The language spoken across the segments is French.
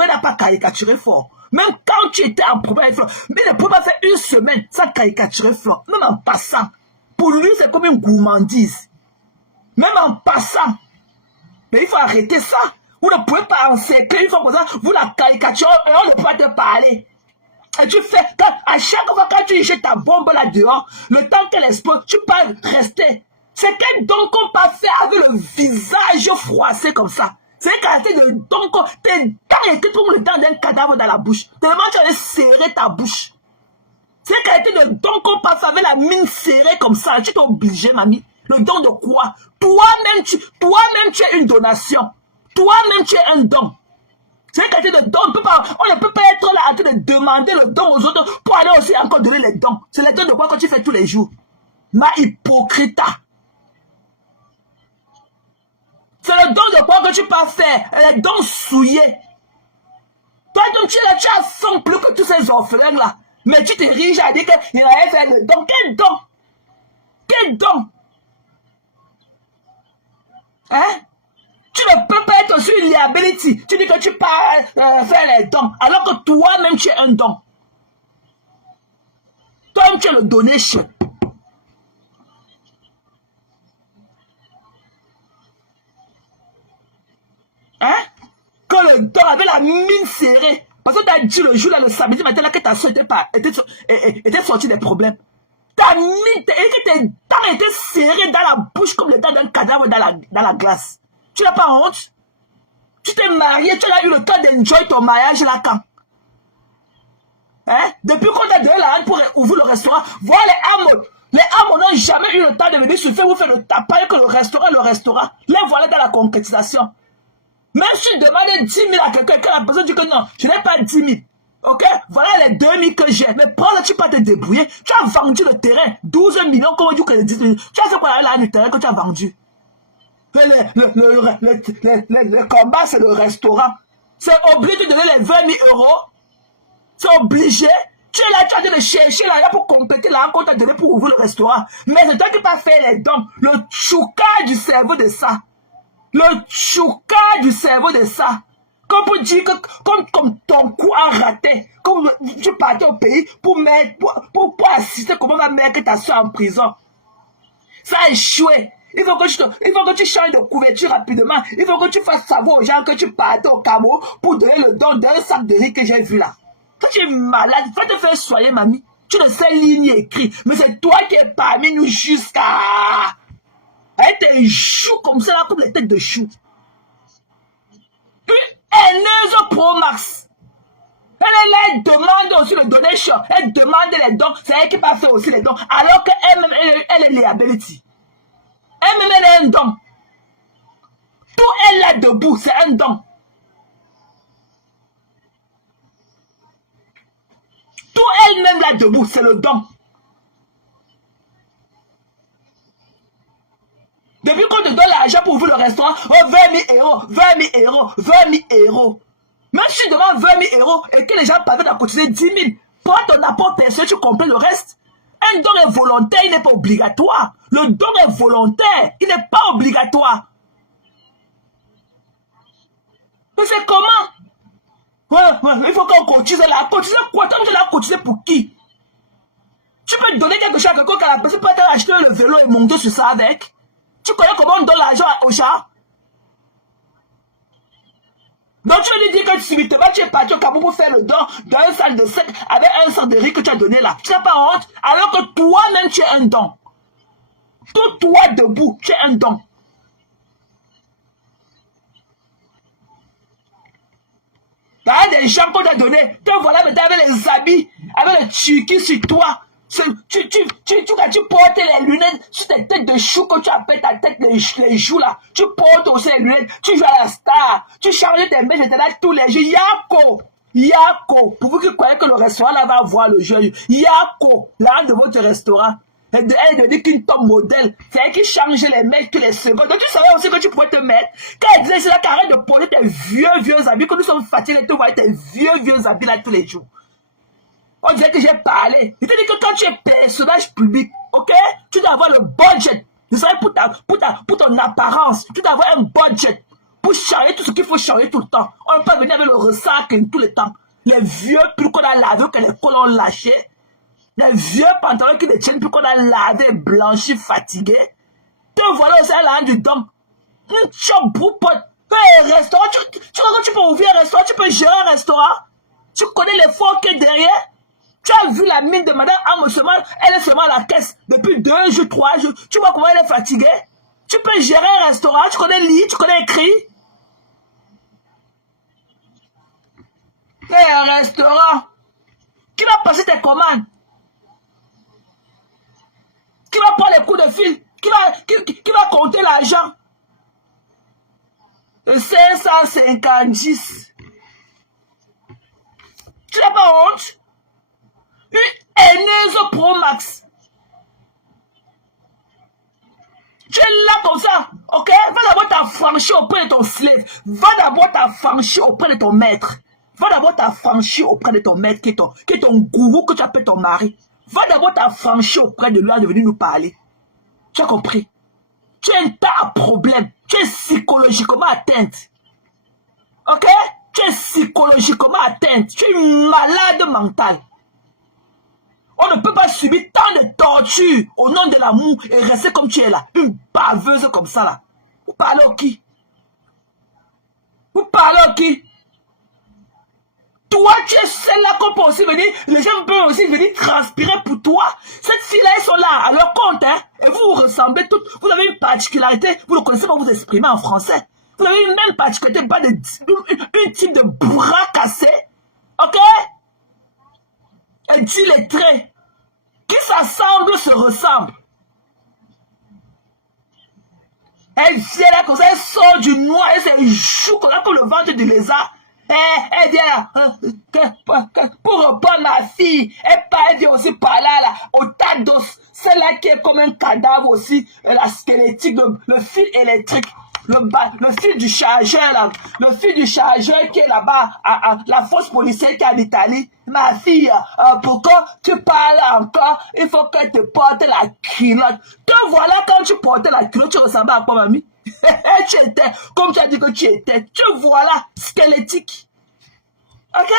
pourrait n'a pas caricaturé fort. Même quand tu étais en problème avec Flore, mais il ne pouvait pas faire une semaine sans caricaturer Flore. Même en passant. Pour lui, c'est comme une gourmandise. Même en passant. Mais il faut arrêter ça. Vous ne pouvez pas encercler une fois comme ça, vous la caricaturez et on ne peut pas te parler. Et tu fais, à chaque fois quand tu jettes ta bombe là dehors, le temps qu'elle explose, tu peux rester. C'est quel don qu'on peut faire avec le visage froissé comme ça. C'est une qualité de don qu'on... Tes dents étaient comme le dent d'un cadavre dans la bouche. Tellement tu allais serrer ta bouche. C'est une qualité de don qu'on peut faire avec la mine serrée comme ça. Tu t'es obligé, mamie. Le don de quoi? Toi-même, tu es une donation. Toi-même, tu es un don. C'est une qualité de don. On ne peut pas être là en train de demander le don aux autres pour aller aussi encore donner les dons. C'est les dons de quoi que tu fais tous les jours. Ma hypocrita. C'est le don de quoi que tu peux faire. Les dons souillés. Toi, tu es là, tu as fond plus que tous ces orphelins là. Mais tu te riges à dire qu'il allait faire le don. Quel don? Quel don? Hein? Tu ne peux pas être sur une liability. Tu dis que tu peux faire les dons. Alors que toi-même, tu es un don. Toi-même, tu es le donation. Hein? Que le don avait la mine serrée. Parce que tu as dit le jour, là, le samedi matin, là, que ta soeur était sortie des problèmes. Ta mine, et que tes dents étaient serrées dans la bouche comme les dents d'un cadavre dans la glace. Tu n'as pas honte? Tu t'es marié, tu as eu le temps d'enjoy ton mariage là quand? Hein? Depuis qu'on t'a donné la honte pour ouvrir le restaurant, voilà les Amos. Les Amos n'ont jamais eu le temps de venir souffler, vous faire le tapage que le restaurant. Les voilà dans la concrétisation. Même si tu demandes 10 000 à quelqu'un, la personne dit que non, je n'ai pas 10 000. Ok? Voilà les 2 000 que j'ai. Mais prends-le, tu peux te débrouiller. Tu as vendu le terrain. 12 millions, comment dire que les 10 000. Tu as fait quoi là, le terrain que tu as vendu? Le combat, c'est le restaurant. C'est obligé de donner les 20 000 euros. C'est obligé. Tu es là, tu as dû chercher là pour compléter l'argent qu'on t'a donné pour ouvrir le restaurant. Mais c'est toi qui pas fait les dons. Le chouka du cerveau de ça. Le chouka du cerveau de ça. Comme pour dire que comme ton coup a raté. Comme tu partais au pays pour assister comment on va mettre ta soeur en prison. Ça a échoué. Il faut que tu changes de couverture rapidement. Il faut que tu fasses savoir aux gens que tu partais au Cameroun pour donner le don d'un sac de riz que j'ai vu là. Toi, tu es malade. Va te faire soigner, mamie. Tu ne sais lire ni écrire. Mais c'est toi qui es parmi nous jusqu'à... Elle tes choux comme ça, là, comme les têtes de choux. Une haineuse Pro Max. Elle demande aussi le donation. Elle demande les dons. C'est elle qui va faire aussi les dons. Alors qu'elle-même, elle est liability. Elle-même, elle est un don. Tout elle est debout, c'est un don. Tout elle-même là debout, c'est le don. Depuis qu'on te donne l'argent pour ouvrir le restaurant, oh, 20 000 euros, 20 000 euros, 20 000 euros. Même si tu demandes 20 000 euros et que les gens peuvent t'en cotiser 10 000, prends ton apport personnel, tu complètes le reste. Un don est volontaire, il n'est pas obligatoire. Le don est volontaire, il n'est pas obligatoire. Mais c'est comment? Ouais, il faut qu'on cotise là. Cotiser quoi? Toi, tu l'as cotisé pour qui? Tu peux donner quelque chose à quelqu'un qui a la personne peut acheter le vélo et monter sur ça avec. Tu connais comment on donne l'argent au chat? Donc tu veux lui dire que subitement tu es parti au Cameroun pour faire le don d'un sac de sec avec un sac de riz que tu as donné là. Tu n'as pas honte? Alors que toi-même tu es un don. Tout toi debout, tu es un don. Il y a des gens qu'on t'a donné. Te voilà maintenant avec les habits, avec le turquie sur toi. Tu portes les lunettes sur tes têtes de chou que tu appelles ta tête les joues là. Tu portes aussi les lunettes. Tu joues à la star. Tu changes tes mains, là tous les jours. Yako. Pour vous qui croyez que le restaurant là va avoir le jeu. Yako, l'un de votre restaurant. Elle ne dit qu'une top modèle. C'est elle qui change les mecs tous les secondes. Donc tu savais aussi que tu pouvais te mettre. Quand elle disait c'est là qu'arrête de porter tes vieux habits, que nous sommes fatigués de te voir tes vieux habits là tous les jours. On dirait que j'ai parlé. Il te dit que quand tu es personnage public, ok, tu dois avoir le budget. Vous savez, pour ton apparence, tu dois avoir un budget. pour changer tout ce qu'il faut changer tout le temps. On ne peut pas venir avec le ressac tout le temps. Les vieux pulls qu'on a lavés, que les cols ont lâchés. Les vieux pantalons qui ne tiennent plus qu'on a lavé, blanchi, fatigué. Te voilà aussi à la du dom. Une chope pote. Hey, restaurant, tu peux ouvrir un restaurant, tu peux gérer un restaurant. Tu connais l'effort qui est derrière. Tu as vu la mine de madame Amoseman, elle est seulement à la caisse depuis 2 jours, 3 jours. Tu vois comment elle est fatiguée. Tu peux gérer un restaurant, tu connais lire, tu connais écrire. Et un restaurant. Qui va passer tes commandes? Qui va prendre les coups de fil? Qui va compter l'argent? 550. Tu n'as pas honte? Une haineuse Pro Max. Tu es là comme ça, ok? Va d'abord t'affranchir auprès de ton slave. Va d'abord t'affranchir auprès de ton maître. Va d'abord t'affranchir auprès de ton maître qui est ton gourou, que tu appelles ton mari. Va d'abord t'affranchir auprès de lui de venir nous parler. Tu as compris? Tu es un tas de problèmes. Tu es psychologiquement atteinte. Ok? Tu es psychologiquement atteinte. Tu es une malade mentale. On ne peut pas subir tant de tortures au nom de l'amour et rester comme tu es là. Une baveuse comme ça là. Vous parlez au qui? Vous parlez au qui? Toi, tu es celle-là qu'on peut aussi venir. Les gens peuvent aussi venir transpirer pour toi. Cette fille-là, ils sont là à leur compte. Hein, et vous vous ressemblez toutes. Vous avez une particularité. Vous ne connaissez pas vous exprimer en français. Vous avez une même particularité. Pas une type de bras cassé. Ok? Et dit les traits. Qui s'assemblent se ressemblent. Elle vient là comme ça. Elle sort du noir. Elle se joue comme ça comme le ventre du lézard. Elle vient là, pour reprendre ma fille. Elle vient aussi par là, au tas d'os. Celle-là qui est comme un cadavre aussi, la squelettique, le fil électrique, le fil du chargeur, là, le fil du chargeur qui est là-bas, à la force policière qui est en Italie. Ma fille, pourquoi tu parles encore? Il faut que tu portes la culotte. Te voilà quand tu portais la culotte, tu ressemblais à quoi, mamie? Tu étais, comme tu as dit que tu étais, tu voilà, squelettique. Ok?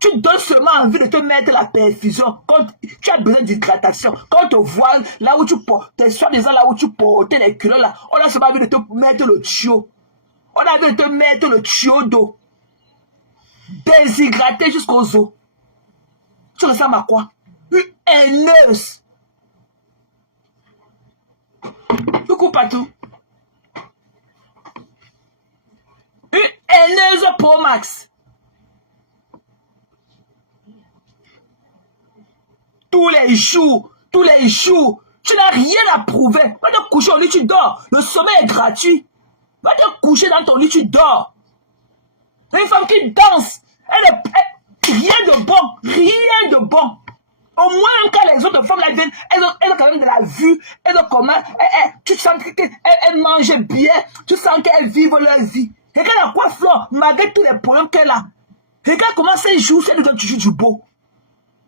Tu donnes seulement envie de te mettre la perfusion quand tu as besoin d'hydratation. Quand on te voit là où tu portes, soi-disant là où tu portais les culottes là, on a seulement envie de te mettre le tuyau. On a envie de te mettre le tuyau d'eau. Déshydraté jusqu'aux os. Tu ressembles à quoi? Une haineuse. Tu coupes partout. Une haineuse Pro Max. Tous les jours, tu n'as rien à prouver. Va te coucher au lit, tu dors. Le sommeil est gratuit. Va te coucher dans ton lit, tu dors. Une femme qui danse, rien de bon, rien de bon. Au moins, quand les autres femmes là viennent, elles ont quand même de la vue, elles ont comment, tu sens qu'elles mangent bien, tu sens qu'elles vivent leur vie. Regarde à quoi Flore, malgré tous les problèmes qu'elle a. Regarde comment ces jours, c'est du jus du beau.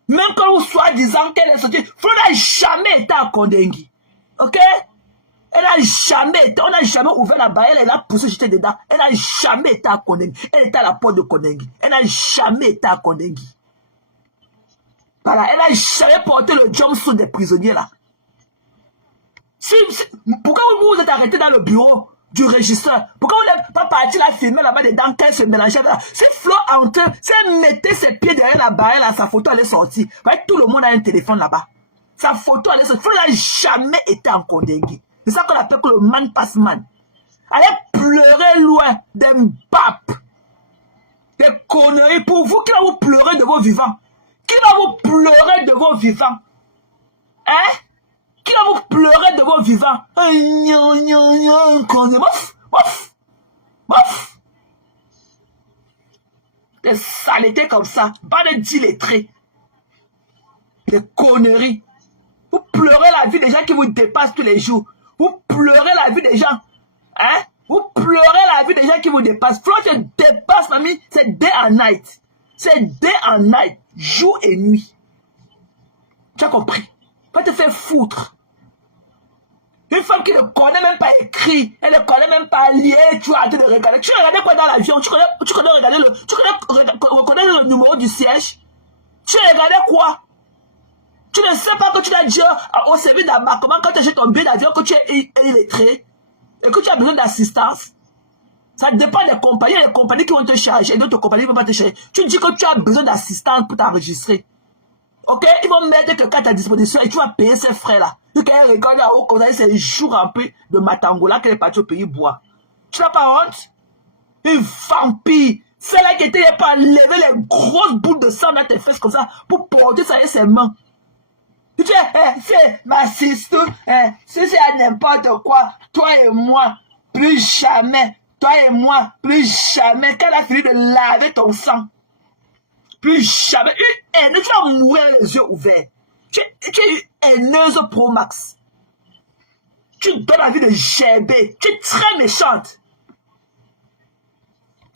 Même quand vous soi-disant qu'elle est sortie, Flore n'a jamais été à Kondengui. Ok? Elle n'a jamais été, on n'a jamais ouvert la barrière, elle a poussé, j'étais dedans. Elle n'a jamais été à Kondengui. Elle était à la porte de Kondengui. Elle n'a jamais été à Kondengui. Voilà, elle n'a jamais porté le jumpsuit des prisonniers là. Pourquoi vous vous êtes arrêté dans le bureau du régisseur? Pourquoi vous n'êtes pas parti la filmer là-bas dedans qu'elle se mélangeait là? C'est Flore honteux. Si elle mettait ses pieds derrière la barrière là, sa photo allait sortir. Tout le monde a un téléphone là-bas. Sa photo allait sortir. Flore n'a jamais été en Kondengui. C'est ça qu'on appelle le man pass man. Allez pleurer loin d'un bap. Des conneries pour vous qui va vous pleurer de vos vivants. Qui va vous pleurer de vos vivants? Hein? Qui va vous pleurer de vos vivants? Mof. Des saletés comme ça. Pas de dilettrés. Des conneries. Vous pleurez la vie des gens qui vous dépassent tous les jours. Vous pleurez la vie des gens. Hein? Vous pleurez la vie des gens qui vous dépassent. Flore te dépasse, mamie. C'est day and night. C'est day and night. Jour et nuit. Tu as compris? Va te faire foutre. Une femme qui ne connaît même pas écrit, elle ne connaît même pas lire, tu as en train de regarder. Tu regardais quoi dans l'avion? Tu connais reconnaître le numéro du siège? Tu regardais quoi? Tu ne sais pas que tu dois dire au service d'embarquement quand tu achètes ton billet d'avion que tu es illettré et que tu as besoin d'assistance. Ça dépend des compagnies. Il y a des compagnies qui vont te charger et d'autres compagnies ne vont pas te charger. Tu dis que tu as besoin d'assistance pour t'enregistrer. Ok? Ils vont mettre quelqu'un à ta disposition et tu vas payer ces frais-là. Tu regardes là-haut comme ça, c'est le jour rempli de Matangoula qu'elle est partie au pays bois. Tu n'as pas honte? Une vampire. Celle-là qui était pas lever les grosses boules de sang dans tes fesses comme ça pour porter ça et ses mains. Tu dis, c'est ma sister, si c'est à n'importe quoi, toi et moi, plus jamais. Toi et moi, plus jamais. Quand elle a fini de laver ton sang, plus jamais. Une haine, tu vas mourir les yeux ouverts. Tu es une haineuse pro max. Tu donnes la vie de gerber. Tu es très méchante.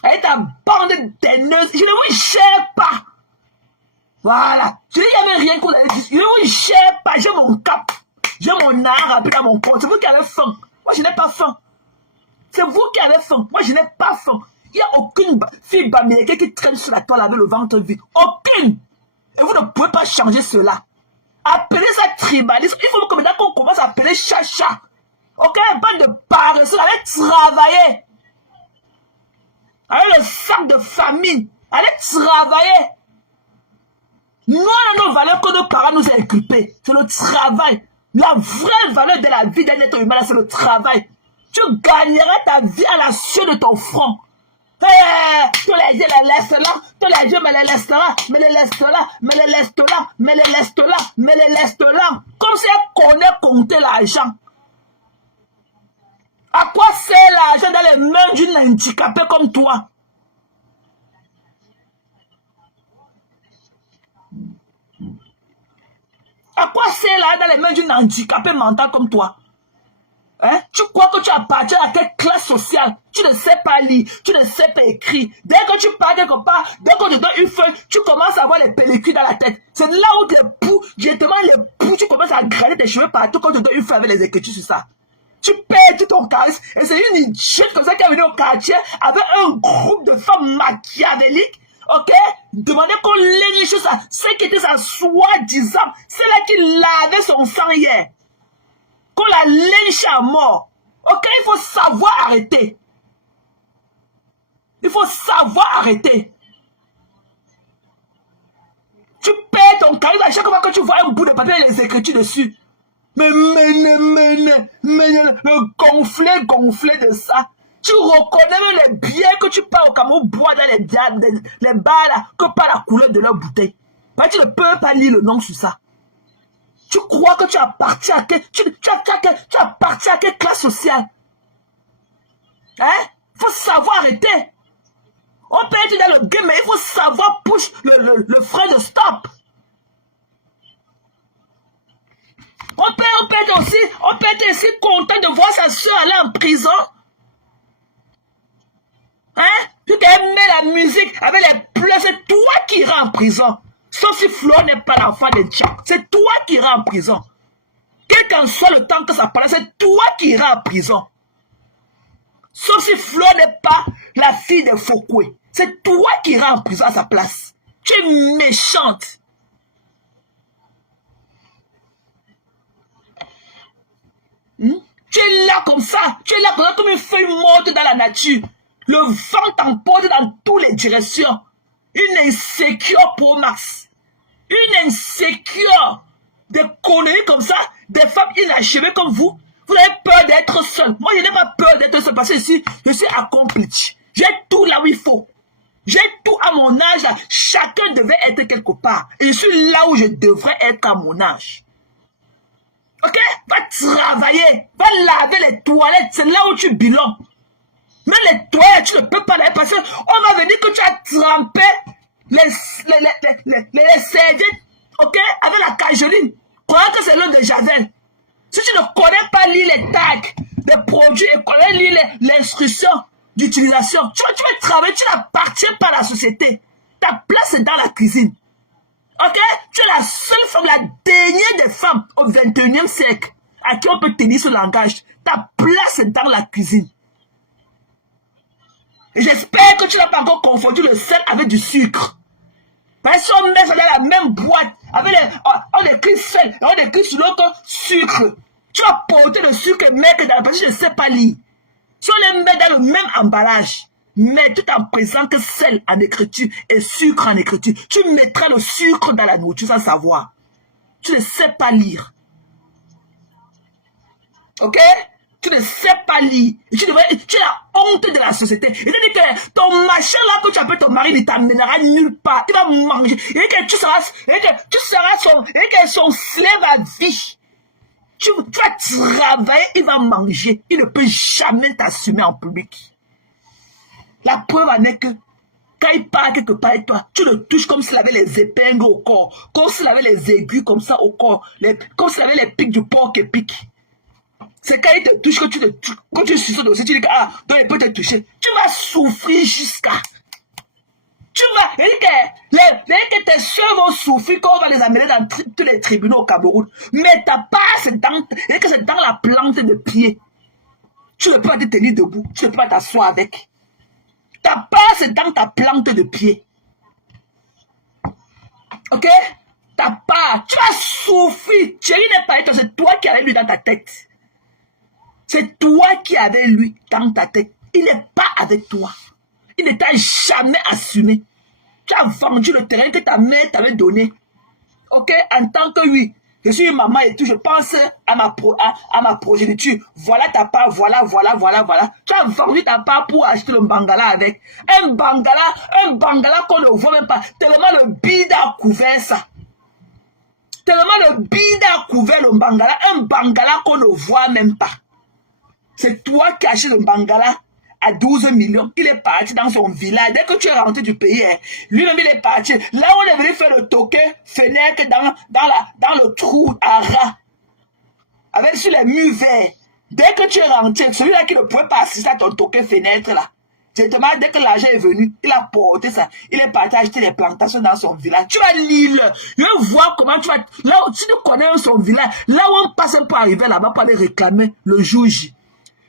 Avec ta bande d'haineuses, je ne vous gère pas. Voilà. Je dis, il n'y avait rien qu'on avait dit. Je ne vous gère pas. J'ai mon cap. J'ai mon art rempli dans mon compte. C'est vous qui avez faim. Moi, je n'ai pas faim. C'est vous qui avez faim. Moi, je n'ai pas faim. Il n'y a aucune fille américaine qui traîne sur la toile avec le ventre vide. Aucune. Et vous ne pouvez pas changer cela. Appelez ça tribalisme. Il faut que maintenant qu'on commence à appeler chacha. Ok, bande de paresseux. Allez travailler. Avec le sac de famine. Allez travailler. Nous, on a nos valeurs que nos parents nous ont inculpées. C'est le travail. La vraie valeur de la vie d'un être humain, c'est le travail. Tu gagneras ta vie à la sueur de ton front. Tous les yeux les laissent là, tous les yeux me les laissent là, me les laissent là, me les laissent là, me les laissent là, me les laissent là. Comme si elle connaît compter l'argent. À quoi sert l'argent dans les mains d'une handicapée comme toi? À quoi sert l'argent dans les mains d'une handicapée mentale comme toi? Hein? Tu crois que tu appartiens à quelle classe sociale? Tu ne sais pas lire, tu ne sais pas écrire. Dès que tu pars quelque part, dès qu'on te donne une feuille, tu commences à avoir les pellicules dans la tête. C'est là où les poux, directement les poux, tu commences à grainer tes cheveux partout quand on te donne une feuille avec les écritures sur ça. Tu perds tout ton charisme et c'est une idiote comme ça qui est venue au quartier avec un groupe de femmes machiavéliques. Ok? Demandez qu'on lèche sur ça. C'est qui était sa soi-disant. C'est là qui lavait son sang hier. Qu'on la lynche à mort. Ok, il faut savoir arrêter. Il faut savoir arrêter. Tu perds ton charisme à chaque fois que tu vois un bout de papier et les écritures dessus. Mais le gonflé de ça. Tu reconnais même les biens que tu pars au Cameroun boire dans les bars là, que par la couleur de leur bouteille. Mais tu ne peux pas lire le nom sur ça. Tu crois que tu appartiens à quelle classe sociale? Hein? Il faut savoir arrêter. On peut être dans le game, mais il faut savoir push le frein de stop. On peut être aussi content de voir sa soeur aller en prison. Hein? Tu t'aimes la musique avec les pleurs, c'est toi qui iras en prison. Sauf si Flo n'est pas l'enfant de Jack. C'est toi qui iras en prison. Quel qu'en soit le temps que ça prend, c'est toi qui iras en prison. Sauf si Flo n'est pas la fille de Foucault. C'est toi qui iras en prison à sa place. Tu es méchante. Tu es là comme ça. Tu es là comme une feuille morte dans la nature. Le vent t'emporte dans toutes les directions. Une insécure pour Max. Une insécure. Des conneries comme ça. Des femmes inachevées comme vous. Vous avez peur d'être seul. Moi, je n'ai pas peur d'être seul parce que ici, je suis accompli. J'ai tout là où il faut. J'ai tout à mon âge là. Chacun devait être quelque part. Et je suis là où je devrais être à mon âge. Ok? Va travailler. Va laver les toilettes. C'est là où tu bilan. Mais les toilettes, tu ne peux pas laver parce qu'on va venir que tu as trempé les serviettes, ok? Avec la cajoline. Croyez que c'est l'eau de Javel. Si tu ne connais pas lire les tags des produits et connais lire l'instruction d'utilisation, tu vas travailler, tu n'appartiens pas à la société. Ta place est dans la cuisine. Ok? Tu es la seule femme, la dernière des femmes au 21e siècle à qui on peut tenir ce langage. Ta place est dans la cuisine. Et j'espère que tu n'as pas encore confondu le sel avec du sucre. Parce qu'on met ça dans la même boîte. Avec on écrit sel, et on écrit sur l'autre sucre. Tu vas porter le sucre et mettre dans la parce que je ne sais pas lire. Si on les met dans le même emballage, mais tout en présent que sel en écriture et sucre en écriture, tu mettras le sucre dans la nourriture sans savoir. Tu ne sais pas lire. Ok? Tu ne sais pas lire. Tu es la honte de la société. Il te dit que ton machin là que tu appelles ton mari ne t'amènera nulle part. Il va manger. Et que tu seras son slave à vie. Tu vas travailler, il va manger. Il ne peut jamais t'assumer en public. La preuve en est que quand il part quelque part avec toi, tu le touches comme s'il avait les épingles au corps, comme s'il avait les aigus comme ça au corps, comme s'il avait les pics du porc qui piquent. C'est quand il te touche que quand tu suces aussi, tu dis que donc il peut te toucher. Tu vas souffrir jusqu'à. Tu vas. Que tes soeurs vont souffrir quand on va les amener dans tous les tribunaux au Cameroun. Mais ta part, c'est dans la plante de pied. Tu ne peux pas te tenir debout. Tu ne peux pas t'asseoir avec. Ta part, c'est dans ta plante de pied. Ok? Ta part. Tu vas souffrir. Chérie n'est pas avec toi. C'est toi qui avais lui dans ta tête. C'est toi qui avais lui dans ta tête. Il n'est pas avec toi. Il ne t'a jamais assumé. Tu as vendu le terrain que ta mère t'avait donné. Ok? En tant que oui, je suis une maman et tout, je pense à ma progéniture. Voilà ta part, voilà. Tu as vendu ta part pour acheter le bangala avec. Un bangala qu'on ne voit même pas. Tellement le bide a couvert ça. Tellement le bide a couvert le bangala. Un bangala qu'on ne voit même pas. C'est toi qui achètes le bangala à 12 millions. Il est parti dans son village. Dès que tu es rentré du pays, lui-même il est parti. Là où on est venu faire le toquet, fenêtre dans le trou à rat. Avec sur les murs verts. Dès que tu es rentré, celui-là qui ne pouvait pas assister à ton toquet fenêtre là. Directement, dès que l'argent est venu, il a porté ça. Il est parti acheter les plantations dans son village. Tu vas lire. Je veux voir comment tu vas. Là où si tu connais son village, là où on passe pour arriver là-bas pour aller réclamer le jour J.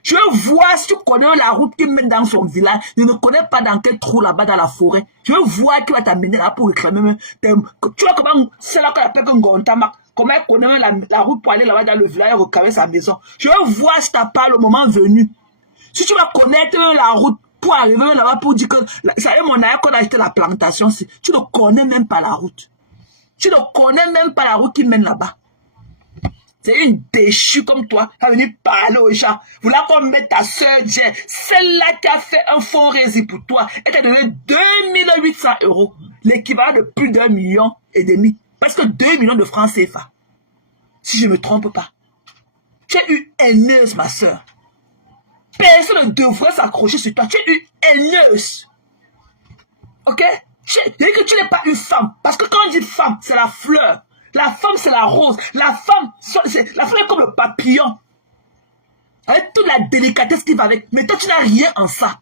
Je veux voir si tu connais la route qui mène dans son village. Je ne connais pas dans quel trou là-bas dans la forêt. Je veux voir qui va t'amener là pour réclamer. Tu vois comment c'est là qu'on appelle un Gontama. Comment elle connaît la route pour aller là-bas dans le village et réclamer sa maison. Je veux voir si tu n'as pas le moment venu. Si tu vas connaître la route pour arriver là-bas pour dire que ça y est mon aïe qu'on a acheté la plantation. Tu ne connais même pas la route. Tu ne connais même pas la route qui mène là-bas. C'est une déchue comme toi, qui va venir parler aux gens. Voilà qu'on met ta soeur Jen, celle-là qui a fait un fonds rési pour toi, et t'a donné 2800 €, l'équivalent de plus d'1,5 million, parce que 2 millions de francs CFA. Si je ne me trompe pas. Tu es une haineuse, ma soeur. Personne ne devrait s'accrocher sur toi. Tu es une haineuse. Ok? C'est-à-dire que tu n'es pas une femme. Parce que quand on dit femme, c'est la fleur. La femme, c'est la rose. La femme est comme le papillon. Avec toute la délicatesse qui va avec. Mais toi, tu n'as rien en ça.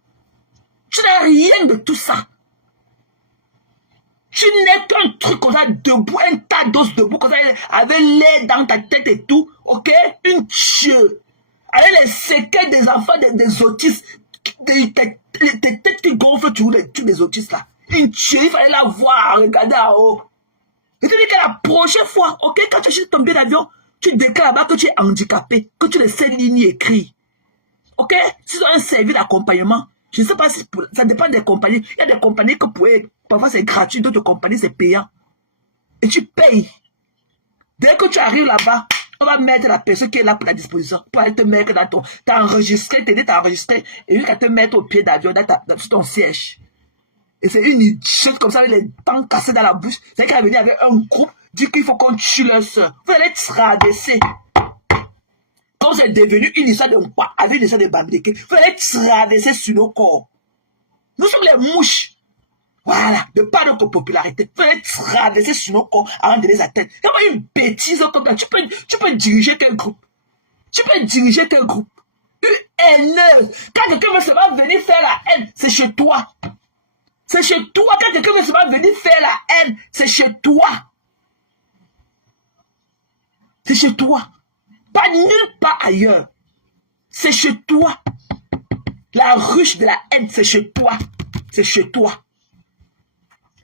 Tu n'as rien de tout ça. Tu n'es qu'un truc comme ça, debout, un tas d'os debout, comme ça, avec l'air dans ta tête et tout. Ok? Une chieuse. Avec les séquelles des enfants, des autistes. Des têtes qui gonflent tous les autistes là. Une chieuse, il fallait la voir, regarder en haut. Et tu dis que la prochaine fois, ok, quand tu achètes ton billet d'avion, tu déclares là-bas que tu es handicapé, que tu ne sais lire ni écrire. Ok? Si tu as un service d'accompagnement, je ne sais pas si ça dépend des compagnies. Il y a des compagnies que parfois c'est gratuit, d'autres compagnies c'est payant. Et tu payes. Dès que tu arrives là-bas, on va mettre la personne qui est là pour ta disposition. Pour aller te mettre dans ton. T'as enregistré, t'aider à enregistrer, et lui, qu'à te mettre au pied d'avion sur ton siège. Et c'est une idiote comme ça avec les dents cassées dans la bouche. C'est qu'elle est venue avec un groupe, dit qu'il faut qu'on tue leur soeur. Vous allez traverser. Comme c'est devenu une histoire de quoi, avec une histoire de bambéké, vous allez traverser sur nos corps. Nous sommes les mouches. Voilà, de par notre popularité. Vous allez traverser sur nos corps avant de les atteindre. C'est pas une bêtise comme ça. Tu peux diriger quel groupe? Tu peux diriger quel groupe? Une haineuse. Quand quelqu'un veut seulement venir faire la haine, c'est chez toi. C'est chez toi. Quand quelqu'un veut seulement venir faire la haine, c'est chez toi. C'est chez toi. Pas nulle part ailleurs. C'est chez toi. La ruche de la haine, c'est chez toi. C'est chez toi.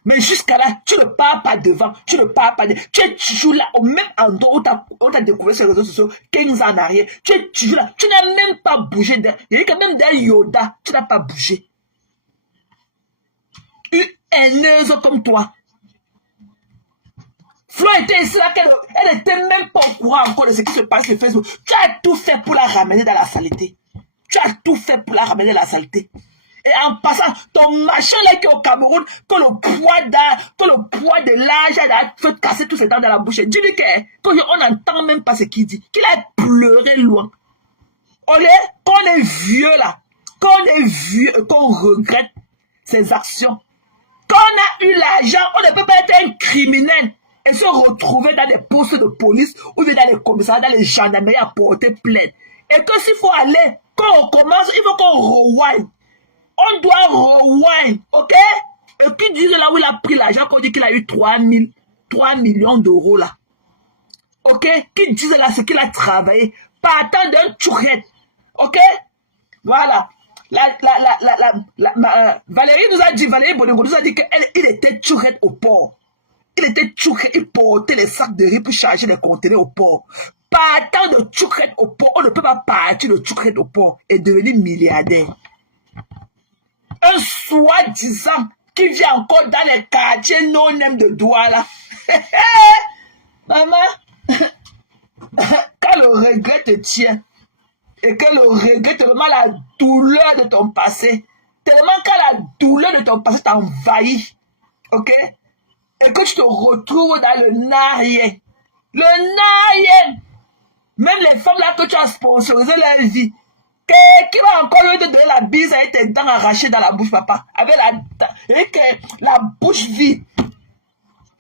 Mais jusqu'à là, tu ne pars pas devant, tu ne pars pas devant. Tu es toujours là, au même endroit où tu as découvert sur les réseaux sociaux 15 ans en arrière. Tu es toujours là, tu n'as même pas bougé. Il y a quand même des Yoda, tu n'as pas bougé. Une haineuse comme toi. Flo était ici là, elle n'était même pas au courant encore de ce qui se passe sur Facebook. Tu as tout fait pour la ramener dans la saleté. Tu as tout fait pour la ramener dans la saleté. Et en passant, ton machin là qui est au Cameroun, que le poids de l'âge a fait casser tous ses dents dans la bouche. Dis-lui qu'on n'entend même pas ce qu'il dit. Qu'il a pleuré loin. Quand on est vieux là, quand on est vieux et qu'on regrette ses actions, quand on a eu l'argent, on ne peut pas être un criminel et se retrouver dans des postes de police ou dans les commissariats, dans les gendarmeries à porter plainte. Et que s'il faut aller, quand on commence, il faut qu'on rewind. On doit rewind, ok? Et qui disent là où il a pris l'argent, qu'on dit qu'il a eu 3 millions d'euros là. Ok? Qui disent là ce qu'il a travaillé, partant d'un tourette. Ok? Voilà. Valérie nous a dit, Valérie Bodingo nous a dit qu'il était tourette au port. Il était tourette, il portait les sacs de riz pour charger les conteneurs au port. Partant de tourette au port, on ne peut pas partir de tourette au port et devenir milliardaire. Un soi-disant qui vit encore dans les quartiers non-name de Douala. Maman, quand le regret te tient, et que le regret, tellement la douleur de ton passé, tellement quand la douleur de ton passé t'envahit, ok, et que tu te retrouves dans le narien, même les femmes là que tu as sponsorisé leur vie, qui va encore lui te donner la bise avec tes dents arrachées dans la bouche, papa, avec la bouche vide,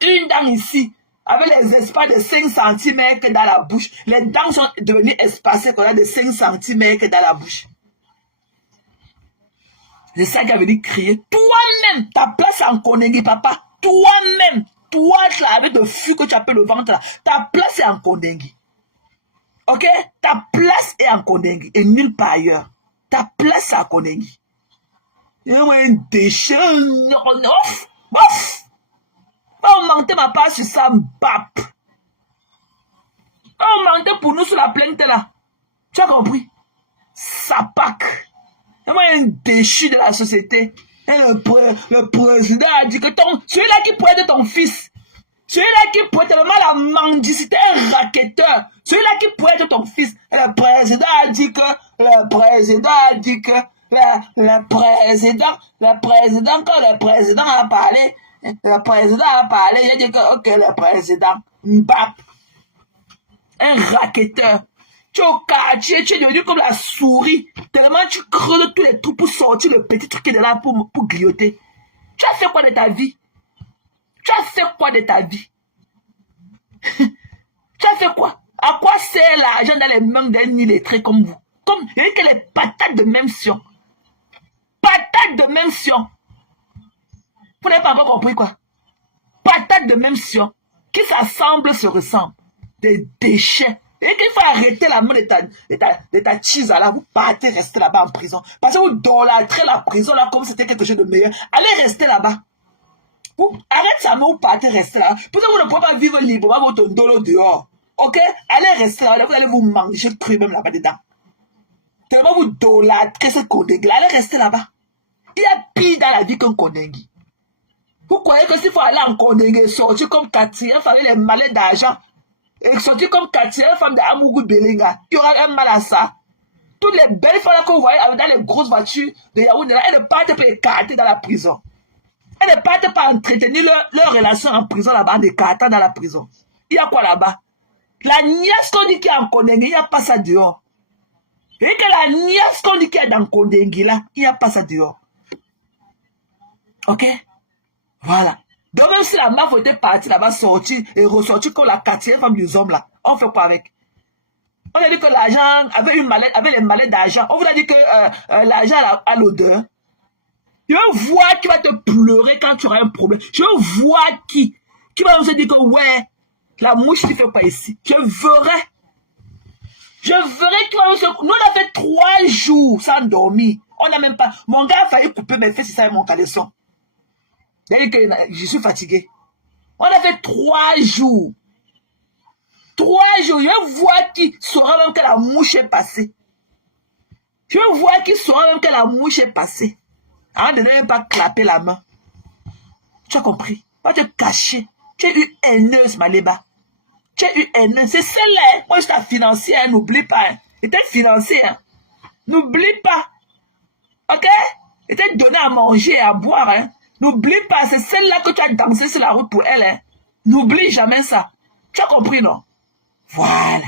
une dent ici, avec les espaces de 5 cm dans la bouche. Les dents sont devenues espacées qu'on a de 5 cm dans la bouche. C'est ça qui a venu crier. Toi-même, ta place en Konengi, papa. Toi-même, toi là, avec le fût que tu appelles le ventre là, ta place est en Konengi. Ok? Ta place est en Konengi et nulle part ailleurs. Ta place est en Konengi. Il y a un déchet, bof! On mentait ma part sur ça, bap. On mentait pour nous sur la plainte là. Tu as compris? Sapac. Il y a un déchu de la société. Et le président a dit que celui-là qui pourrait être ton fils, celui-là qui pourrait être vraiment la mendicité, un racketteur, celui-là qui pourrait être ton fils. Et le président a dit que, quand le président a parlé, il a dit que, ok, le président, Mbap, un racketteur, tu es au quartier, tu es devenu comme la souris, tellement tu creuses tous les trous pour sortir le petit truc qui est là pour grioter. Tu as fait quoi de ta vie? Tu as fait quoi de ta vie? Tu as fait quoi? À quoi sert l'argent dans les mains d'un illettré comme vous? Comme, il y a que les patates de même sion. Patates de même sion. Vous n'avez pas encore compris quoi? Patates de même sion. Qui s'assemblent se ressemblent. Des déchets. Et qu'il faut arrêter la main de ta cheese là. Vous partez rester là-bas en prison. Parce que vous idolâtrez la prison là comme c'était quelque chose de meilleur. Allez rester là-bas. Arrête ça, mais vous partez rester là. Peut-être que vous ne pouvez pas vivre librement votre dolo dehors. Ok? Allez rester là. Vous allez vous manger cru même là-bas dedans. Tellement vous idolâtrez ce Kondengi. Allez rester là-bas. Il y a pire dans la vie qu'un Kondengi. Vous croyez que s'il faut aller en Kondengi, sortir comme Cathy, une femme les malais d'argent, et sortir comme Cathy, une femme de Amougou Belinga, il y aura un mal à ça. Toutes les belles femmes que vous voyez dans les grosses voitures de Yaoundé, elles ne partent pas écartées dans la prison. Elles ne partent pas entretenir leur relation en prison là-bas, en écartant dans la prison. Il y a quoi là-bas? La niasse qu'on dit qu'il y a en Kondengi, il n'y a pas ça dehors. Et que la niasse qu'on dit qu'il y a dans Kondengi là, il n'y a pas ça dehors. Ok? Voilà. Donc même si la meuf était partie là-bas, sortie et ressortie comme la quatrième femme des hommes là, on fait quoi avec? On a dit que l'argent avait une mallette, avait les mallettes d'argent. On vous a dit que l'argent a l'odeur. Je veux voir qui va te pleurer quand tu auras un problème. Je veux voir qui va se dire que ouais, la mouche ne fait pas ici. Je verrai. Je verrai qu'il va se... Nous, on a fait 3 jours sans dormir. On n'a même pas... Mon gars a failli couper mes fesses, c'est ça, mon caleçon. Je suis fatigué. On a fait 3 jours. 3 jours. Je vois qui saura même que la mouche est passée. Je vois qui saura même que la mouche est passée. Avant de ne même pas clapper la main. Tu as compris? Pas te cacher. Tu es une haineuse, Maléba. Tu es une haineuse. C'est celle-là. Moi, je t'ai financé. Hein, n'oublie pas. Hein. Je t'ai financé. Hein. N'oublie pas. Ok? Je t'ai donné à manger et à boire. Hein. N'oublie pas. C'est celle-là que tu as dansé sur la route pour elle. Hein. N'oublie jamais ça. Tu as compris, non? Voilà.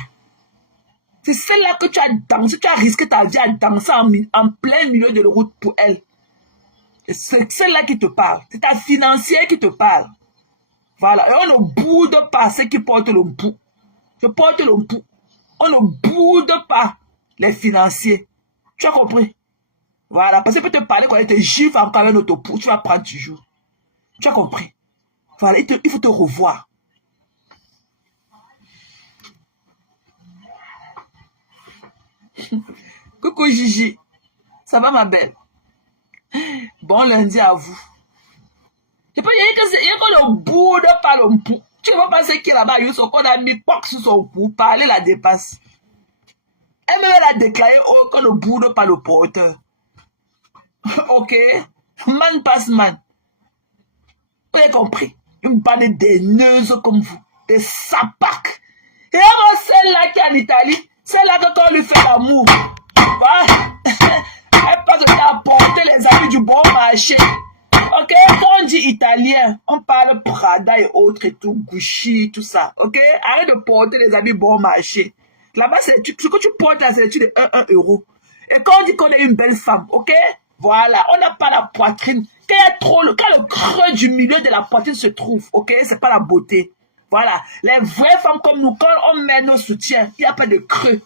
C'est celle-là que tu as dansé. Tu as risqué ta vie à danser en plein milieu de la route pour elle. C'est celle-là qui te parle. C'est ta financière qui te parle. Voilà. Et on ne boude pas ceux qui portent le bout. Je porte le bout. On ne boude pas les financiers. Tu as compris? Voilà. Parce qu'il peut te parler quand il te gifle encore un autre bout. Tu vas prendre toujours. Tu as compris? Voilà. Il faut te revoir. Coucou Gigi. Ça va ma belle? Bon lundi à vous. Je peux dire que c'est qu'on ne boude pas le bout. Tu ne vas pas penser qu'il là-bas, il qu'on a mis poc sur son bout, parler la dépasse. Elle me l'a déclaré qu'on ne boude pas le porteur. Ok? Man passe man. Vous avez compris? Une bande d'aineuses comme vous. Des sapacs. Et alors celle-là qui est en Italie, celle-là que quand on lui fait l'amour. Voilà. Elle pense que tu as apporté les habits du bon marché. Ok, quand on dit italien, on parle Prada et autres et tout, Gucci, tout ça. Ok, arrête de porter les habits bon marché. Là-bas, ce que tu portes là, c'est de 1 euro. Et quand on dit qu'on est une belle femme, ok, voilà, on n'a pas la poitrine. Quand le creux du milieu de la poitrine se trouve, ok, c'est pas la beauté. Voilà, les vraies femmes comme nous, quand on met nos soutiens, il n'y a pas de creux.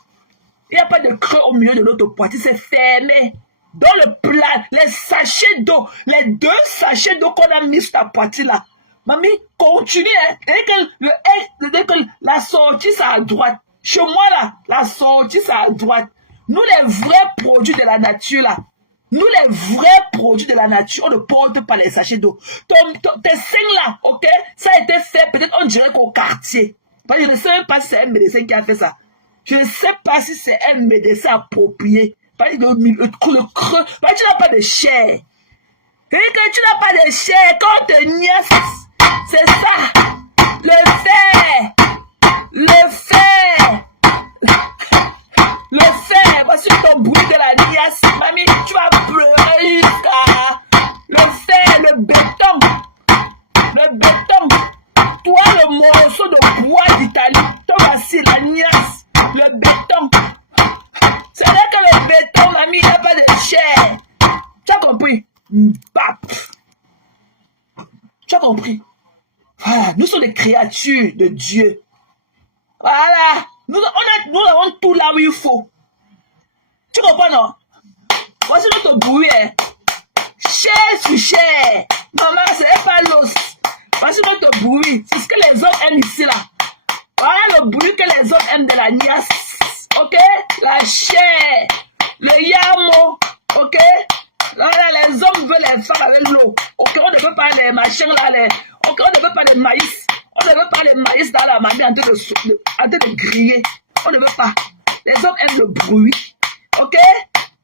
Il n'y a pas de creux au milieu de notre poitrine, c'est fermé. Dans le plat, les sachets d'eau, les 2 sachets d'eau qu'on a mis sur ta poitrine là. Mamie, continue. Hein. Dès que la sortie, c'est à droite. Chez moi là, la sortie, c'est à droite. Nous, les vrais produits de la nature là, nous, les vrais produits de la nature, on ne porte pas les sachets d'eau. Tes seins là, ok, ça a été fait, peut-être on dirait qu'au quartier. Parce que je ne sais même pas si c'est un médecin qui a fait ça. Je ne sais pas si c'est un médecin approprié. Parce que le creux, parce que tu n'as pas de chair. Et que tu n'as pas de chair, quand on te niaise, c'est ça. Le fer. Le fer. Le fer. Voici ton bruit de la niaise. Mamie, tu vas pleurer jusqu'à le fer, le béton. Le béton. Toi, le morceau de bois d'Italie. Toi, voici la niaise. Le béton. C'est vrai que le béton, mamie, il n'y a pas de chair. Tu as compris? Tu as compris? Voilà, nous sommes des créatures de Dieu. Voilà. Nous avons tout là où il faut. Tu comprends, non? Voici notre bruit. Hein. Chair sur chair. Maman, ce n'est pas l'os. Voici notre bruit. C'est ce que les hommes aiment ici, là. Voilà le bruit que les hommes aiment de la niasse. Ok? La chair. Le yamo. Ok? Là, les hommes veulent les femmes avec l'eau. Ok? On ne veut pas les machins là. Ok? On ne veut pas les maïs. On ne veut pas les maïs dans la mamie en train de griller. On ne veut pas. Les hommes aiment le bruit. Ok?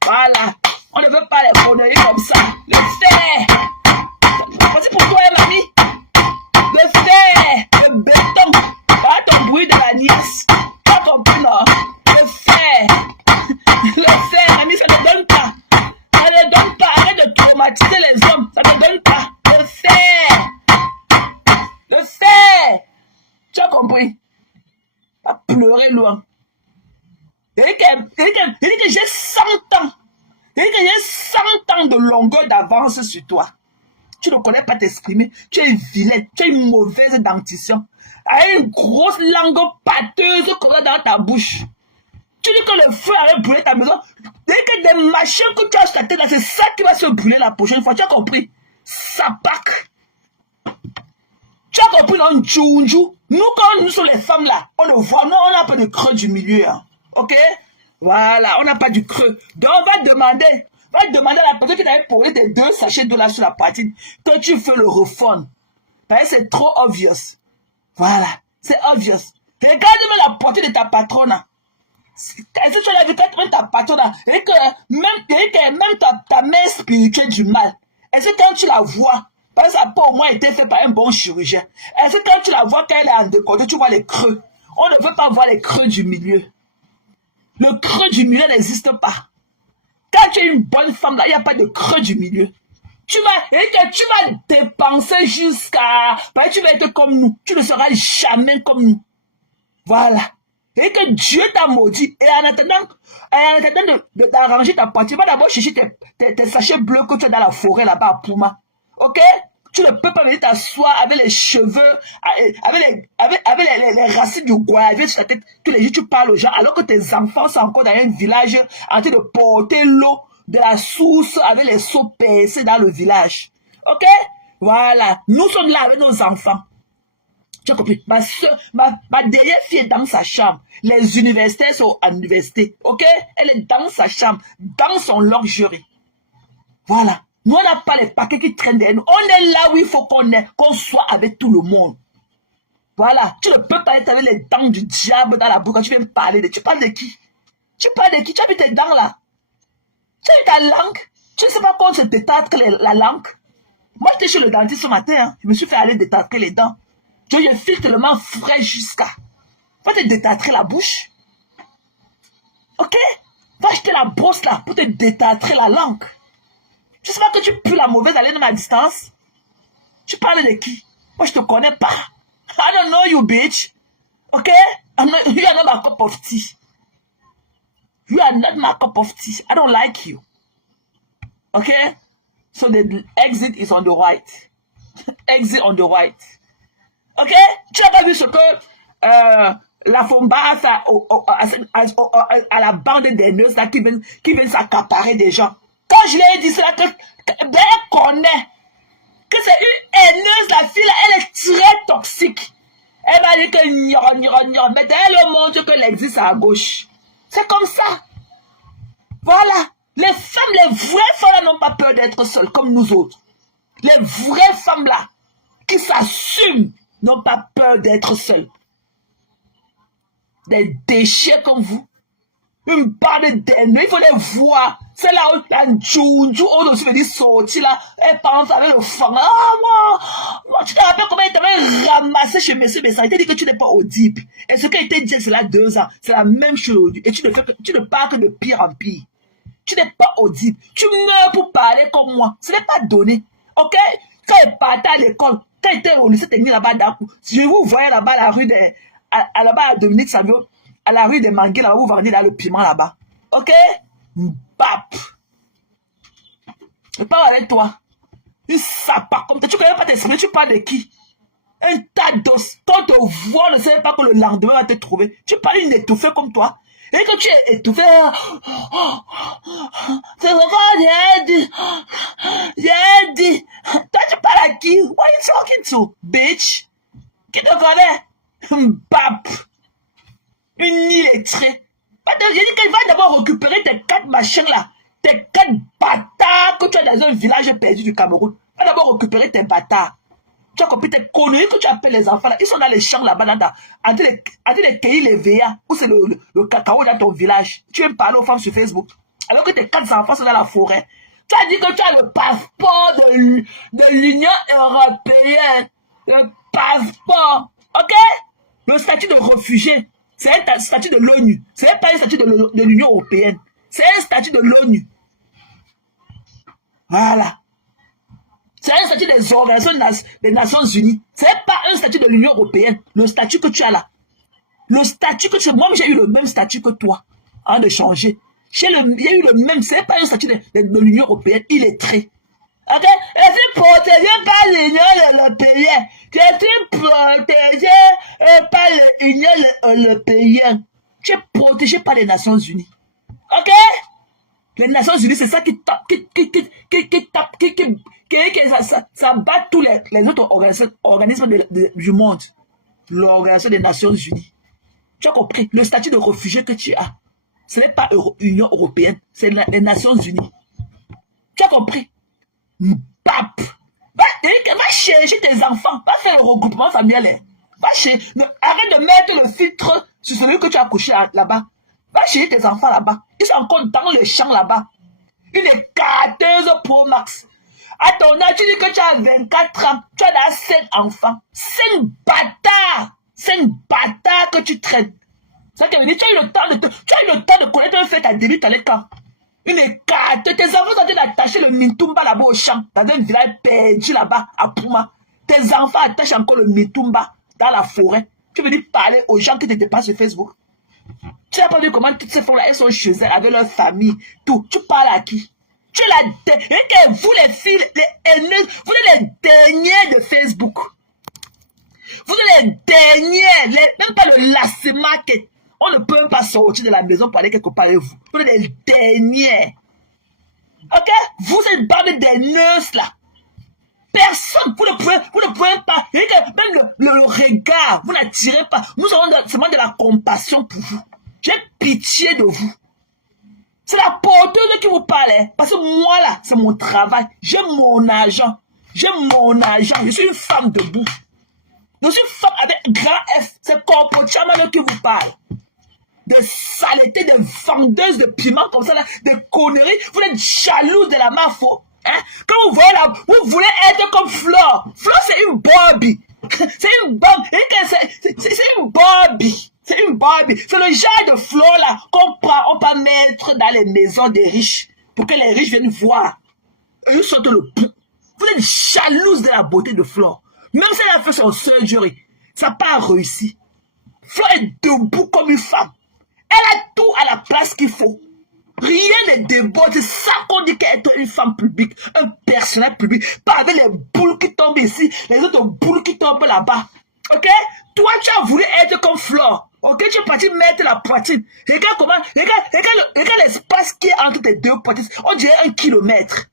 Voilà. On ne veut pas les conneries comme ça. Le fer. Voici pour toi, mamie. Le fer. Le béton. Voilà ton bruit de la niasse. Pas compris, non? Le fer. Le fer, mamie, ça ne donne pas. Ça ne donne pas. Arrête de traumatiser les hommes. Ça ne donne pas. Le fer. Le fer. Tu as compris? Pas pleurer loin. Il dit que j'ai 100 ans. Il dit que j'ai 100 ans de longueur d'avance sur toi. Tu ne connais pas t'exprimer. Tu es vilaine. Tu as une mauvaise dentition. Avec une grosse langue pâteuse collée dans ta bouche. Tu dis que le feu avait brûlé ta maison. Dès que des machins que tu as sur ta tête, c'est ça qui va se brûler la prochaine fois. Tu as compris? Sapac. Tu as compris, non, Djounjou? Nous, quand nous sommes les femmes là, on le voit, nous, on a un peu de creux du milieu. Hein. Ok? Voilà, on n'a pas du creux. Donc, on va demander à la personne qui t'avait posé tes 2 sachets de là sur la poitrine que tu fais le refund. Parce que c'est trop obvious. Voilà, c'est obvious. Regarde-moi la poitrine de ta patronne. Est-ce que tu l'as vu quand ta patronne et que même ta mère spirituelle du mal, est-ce que quand tu la vois, parce que ça n'a pas au moins été fait par un bon chirurgien, est-ce que quand tu la vois quand elle est en décolleté, tu vois les creux? On ne veut pas voir les creux du milieu. Le creux du milieu n'existe pas. Quand tu es une bonne femme, là, il n'y a pas de creux du milieu. Tu vas dépenser jusqu'à... Tu vas être comme nous. Tu ne seras jamais comme nous. Voilà. Et que Dieu t'a maudit. Et en attendant d'arranger ta partie, va d'abord chercher tes sachets bleus que tu as dans la forêt là-bas à Pouma. Ok? Tu ne peux pas venir t'asseoir avec les cheveux, avec les racines du goyavier sur ta tête. Tous les jours, tu parles aux gens, alors que tes enfants sont encore dans un village en train de porter l'eau de la source avec les seaux percés dans le village. Ok? Voilà. Nous sommes là avec nos enfants. Tu as compris? Ma dernière fille est dans sa chambre. Les universitaires sont à l'université. Ok? Elle est dans sa chambre, dans son luxury. Voilà. Nous, on n'a pas les paquets qui traînent derrière nous. On est là où il faut qu'on soit avec tout le monde. Voilà. Tu ne peux pas être avec les dents du diable dans la bouche quand tu viens me parler de... Tu parles de qui? Tu parles de qui? Tu as mis tes dents là? Tu as mis ta langue? Tu ne sais pas comment se détatre la langue? Moi, j'étais chez le dentiste ce matin. Hein. Je me suis fait aller détâtrer les dents. Je file tellement frais jusqu'à... Va te détâtrer la bouche. Ok? Va acheter la brosse là pour te détâtrer la langue. Je sais pas que tu pues la mauvaise haleine de ma distance. Tu parles de qui? Moi, je te connais pas. I don't know you, bitch. Okay? You are not my cup of tea. You are not my cup of tea. I don't like you. Okay? So the exit is on the right. Exit on the right. Okay? Tu n'as pas vu ce que la Fomba a fait à la bande des nurses là, qui viennent s'accaparer des gens. Quand je lui ai dit cela, elle connaît que c'est une haineuse, la fille là, elle est très toxique. Elle m'a dit que mais elle montre que l'existe à gauche. C'est comme ça. Voilà. Les femmes, les vraies femmes là n'ont pas peur d'être seules comme nous autres. Les vraies femmes là, qui s'assument, n'ont pas peur d'être seules. Des déchets comme vous. Une bande d'ennemis, il faut les voir. C'est là où la Djoudjou, on aussi veut dire sortir là, elle pense avec le fang. Ah, moi, tu te rappelles comment elle t'avait ramassé chez monsieur Bessan. Il t'a dit que tu n'es pas audible. Et ce qu'il t'a dit, c'est là 2 ans. C'est la même chose. Et tu ne parles que de pire en pire. Tu n'es pas audible. Tu meurs pour parler comme moi. Ce n'est pas donné. Ok? Quand il partait à l'école, quand il était au lycée technique là-bas d'Akou, si je vous voyais là-bas à la rue des, là-bas à Dominique Savio, à la rue des Mangués, là-bas, vous vendez dans le piment là-bas. Ok? Bap! Je parle avec toi. Une sapa comme toi. Tu ne connais pas t'exprimer, tu parles de qui? Un tas d'os. Quand te voit, ne sait pas que le lendemain va te trouver. Tu parles une étouffée comme toi. Et que tu es étouffé. C'est pourquoi j'ai dit. J'ai dit. Toi, tu parles à qui? What are you talking to, bitch? Qui te connaît? Bap! Une illettrée. J'ai dit qu'elle va d'abord récupérer tes 4 machins là. Tes 4 bâtards que tu as dans un village perdu du Cameroun. Va d'abord récupérer tes bâtards. Tu as compris tes conneries que tu appelles les enfants là. Ils sont dans les champs là-bas, en train de cueillir les VA. Ou c'est le cacao dans ton village. Tu viens parler aux femmes sur Facebook. Alors que tes 4 enfants sont dans la forêt. Tu as dit que tu as le passeport de l'Union européenne. Le passeport. Ok? Le statut de réfugié. C'est un statut de l'ONU. Ce n'est pas un statut de l'Union européenne. C'est un statut de l'ONU. Voilà. C'est un statut des organisations des Nations Unies. Ce n'est pas un statut de l'Union européenne. Le statut que tu as là. Le statut que tu as. Moi, j'ai eu le même statut que toi. Avant de changer. Il y a eu le même. Ce n'est pas un statut de l'Union européenne. Il est très. Ok? Et c'est protégé par l'Union européenne. Je suis protégé par l'Union européenne. Tu es protégé par les Nations Unies. Ok? Les Nations Unies, c'est ça qui tape, ça bat tous les autres organismes du monde. L'Organisation des Nations Unies. Tu as compris? Le statut de réfugié que tu as. Ce n'est pas Union européenne, c'est les Nations Unies. Tu as compris? Pape. Va chercher tes enfants. Va faire le regroupement familial. Arrête de mettre le filtre sur celui que tu as couché là-bas. Va chercher tes enfants là-bas. Ils sont encore dans le champ là-bas. Une écarteuse Pro Max. À ton âge, tu dis que tu as 24 ans. Tu as là 5 enfants. 5 bâtards. 5 bâtards que tu traînes. Ça veut dire, tu as eu le temps de connaître un fait à début à l'école. Une écarte. Tes enfants sont en train d'attacher le Mintumba là-bas au champ. Dans un village perdu là-bas à Pouma. Tes enfants attachent encore le Mintumba dans la forêt. Tu veux dire parler aux gens qui te dépassent sur Facebook. Tu n'as pas vu comment toutes ces femmes-là, elles sont chez elles avec leur famille, tout. Tu parles à qui? Tu es la vous les filles, les haineux, vous êtes les derniers de Facebook. Vous êtes les derniers, même pas le last market. On ne peut même pas sortir de la maison pour aller quelque part avec vous. Vous êtes les derniers. Ok? Vous êtes bande des nurses là. Personne, vous ne pouvez pas. Même le regard, vous n'attirez pas. Nous avons seulement de la compassion pour vous. J'ai pitié de vous. C'est la porteuse qui vous parle. Hein, parce que moi là, c'est mon travail. J'ai mon argent. J'ai mon argent. Je suis une femme debout. Je suis une femme avec grand F. C'est Corpo Chama qui vous parle. De saleté, de vendeuses de piments comme ça, là, de conneries. Vous êtes jaloux de la mafo. Hein? Quand vous voyez là, vous voulez être comme Flore. Flore, c'est une Barbie. C'est une Barbie. C'est une Barbie. C'est une Barbie. C'est le genre de Flore là qu'on prend, on peut mettre dans les maisons des riches pour que les riches viennent voir. Et ils sortent le bout. Vous êtes jalouse de la beauté de Flore. Même si elle a fait son surgery, ça n'a pas réussi. Flore est debout comme une femme. Elle a tout à la place qu'il faut. Rien ne déborde. C'est ça qu'on dit qu'être une femme publique, un personnage public. Pas avec les boules qui tombent ici, les autres boules qui tombent là-bas. Ok? Toi, tu as voulu être comme Flore. Ok? Tu es parti mettre la poitrine. Regarde comment, regarde l'espace qui est entre tes deux poitrines. On dirait 1 kilomètre.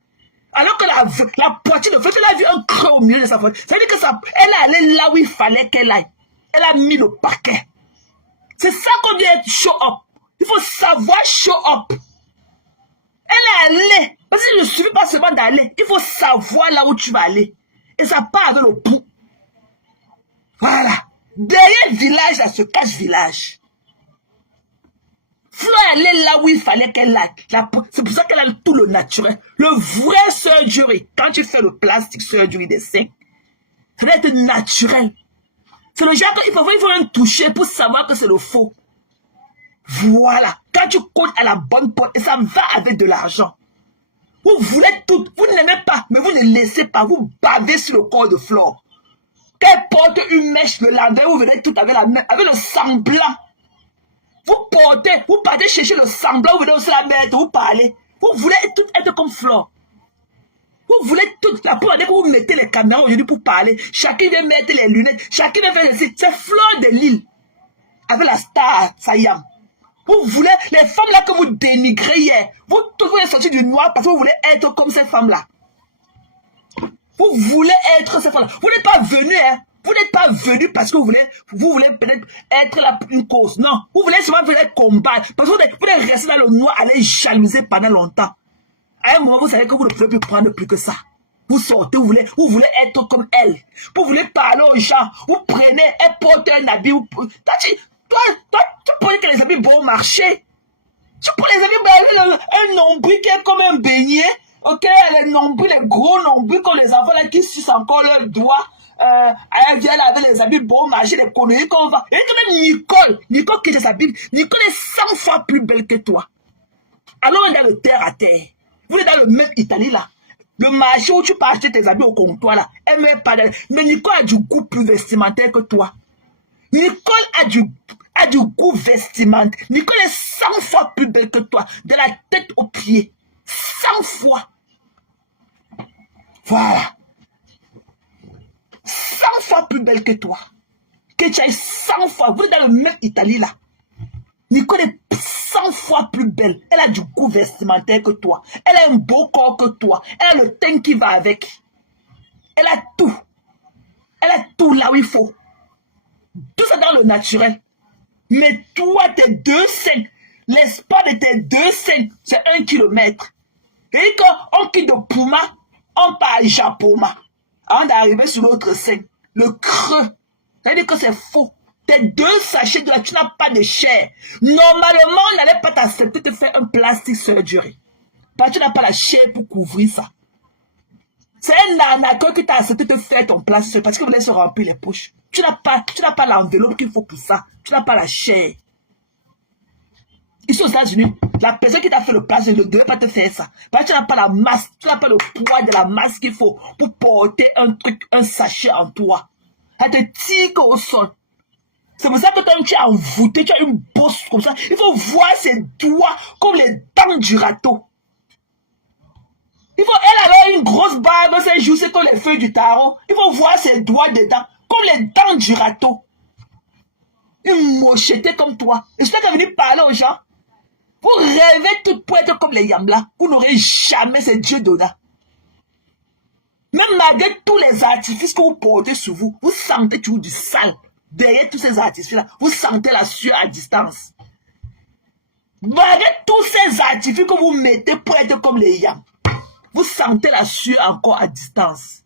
Alors que la poitrine, en fait, elle a vu un creux au milieu de sa poitrine. Ça veut dire que ça, elle est allée là où il fallait qu'elle aille. Elle a mis le paquet. C'est ça qu'on dit être show up. Il faut savoir show up. Elle est allée. Parce qu'il ne suffit pas seulement d'aller. Il faut savoir là où tu vas aller. Et ça part avec le bout. Voilà. Derrière village, là se cache village. Flore allait là où il fallait qu'elle aille. C'est pour ça qu'elle a tout le naturel. Le vrai surgery. Quand tu fais le plastique surgery des seins, ça doit être naturel. C'est le genre qu'il faut même toucher pour savoir que c'est le faux. Voilà. Quand tu comptes à la bonne porte, et ça va avec de l'argent. Vous voulez tout. Vous n'aimez pas, mais vous ne laissez pas. Vous bavez sur le corps de Flore. Quand elle porte une mèche le lendemain, vous venez tout avec le semblant. Vous partez chercher le semblant, vous venez aussi la mettre, vous parlez. Vous voulez tout être comme Flore. Vous voulez toute la première que vous mettez les caméras aujourd'hui pour parler. Chacun vient mettre les lunettes. Chacun vient faire ceci. C'est Flore de Lille. Avec la star Sayam. Vous voulez, les femmes là que vous dénigrez hier. Vous êtes sortis du noir parce que vous voulez être comme ces femmes-là. Vous voulez être ces femmes-là. Vous n'êtes pas venus, hein. Vous n'êtes pas venus parce que vous voulez peut-être être là pour une cause. Non. Vous voulez seulement venir combattre. Parce que vous êtes resté dans le noir à les jalouser pendant longtemps. À un moment, vous savez que vous ne pouvez plus prendre plus que ça. Vous sortez, vous voulez être comme elle. Vous voulez parler aux gens. Vous prenez, elle porte un habit. Toi, tu prenais que les habits bon marché. Tu prends les habits, un nombril qui est comme un beignet. Ok, les nombrils, les gros nombrils comme les enfants là qui sucent encore leurs doigts. Elle vient avec les habits bon marché, les conneries qu'on va. Et même Nicole qui s'habille. Nicole est 100 fois plus belle que toi. Alors on est dans le terre à terre. Vous êtes dans le même Italie là. Le marché où tu peux acheter tes habits au comptoir là. Elle met pas d'aller. Mais Nicole a du goût plus vestimentaire que toi. Nicole a du goût vestimentaire. Nicole est 100 fois plus belle que toi. De la tête aux pieds. 100 fois. Voilà. 100 fois plus belle que toi. Que tu ailles 100 fois. Vous êtes dans le même Italie là. Nicole est 100 fois plus belle. Elle a du goût vestimentaire que toi. Elle a un beau corps que toi. Elle a le teint qui va avec. Elle a tout. Elle a tout là où il faut. Tout ça dans le naturel. Mais toi, tes deux seins, l'espace de tes deux seins, c'est 1 kilomètre. Et quand on quitte de Puma, on part à Japoma, avant d'arriver sur l'autre sein, le creux. Ça veut dire que c'est faux. Tes deux sachets de là, tu n'as pas de chair. Normalement, on n'allait pas t'accepter de faire un plastic surgery. Parce que tu n'as pas la chair pour couvrir ça. C'est un arnaqueur qui t'a accepté de faire ton plastique parce qu'il voulait se remplir les poches. Tu n'as pas l'enveloppe qu'il faut pour ça. Tu n'as pas la chair. Ici aux États-Unis, la personne qui t'a fait le plastique ne devait pas te faire ça. Parce que tu n'as pas la masse, tu n'as pas le poids de la masse qu'il faut pour porter un truc, un sachet en toi. Elle te tire au sol. C'est pour ça que quand tu es envoûté, tu as une bosse comme ça. Il faut voir ses doigts comme les dents du râteau. Elle a une grosse barbe, ses joues, c'est comme les feuilles du tarot. Il faut voir ses doigts dedans, comme les dents du râteau. Une mocheté comme toi. Et je t'ai venu parler aux gens. Vous rêvez tout pour être comme les Yambla. Vous n'aurez jamais ces dieux d'honneur. Même malgré tous les artifices que vous portez sur vous, vous sentez toujours du sale. Derrière tous ces artifices-là, vous sentez la sueur à distance. Malgré tous ces artifices que vous mettez pour être comme les Yambla, vous sentez la sueur encore à distance.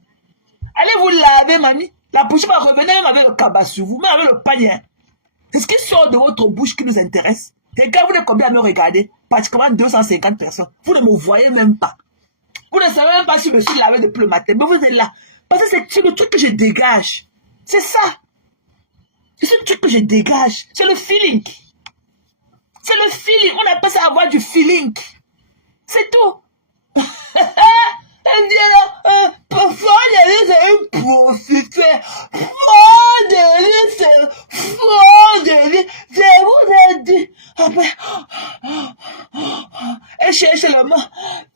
Allez vous laver, mamie. La bouche va revenir même avec le cabas sur vous, même avec le panier. C'est ce qui sort de votre bouche qui nous intéresse. Et quand vous êtes combien à me regarder, pratiquement 250 personnes, vous ne me voyez même pas. Vous ne savez même pas si je me suis lavé depuis le matin, mais vous êtes là. Parce que c'est le truc que je dégage. C'est ça. C'est ce truc que je dégage. C'est le feeling. C'est le feeling. On appelle ça avoir du feeling. C'est tout. Elle dit là, Fondeli c'est une prostituée. Fondeli, je vous ai dit. Elle cherche le mot.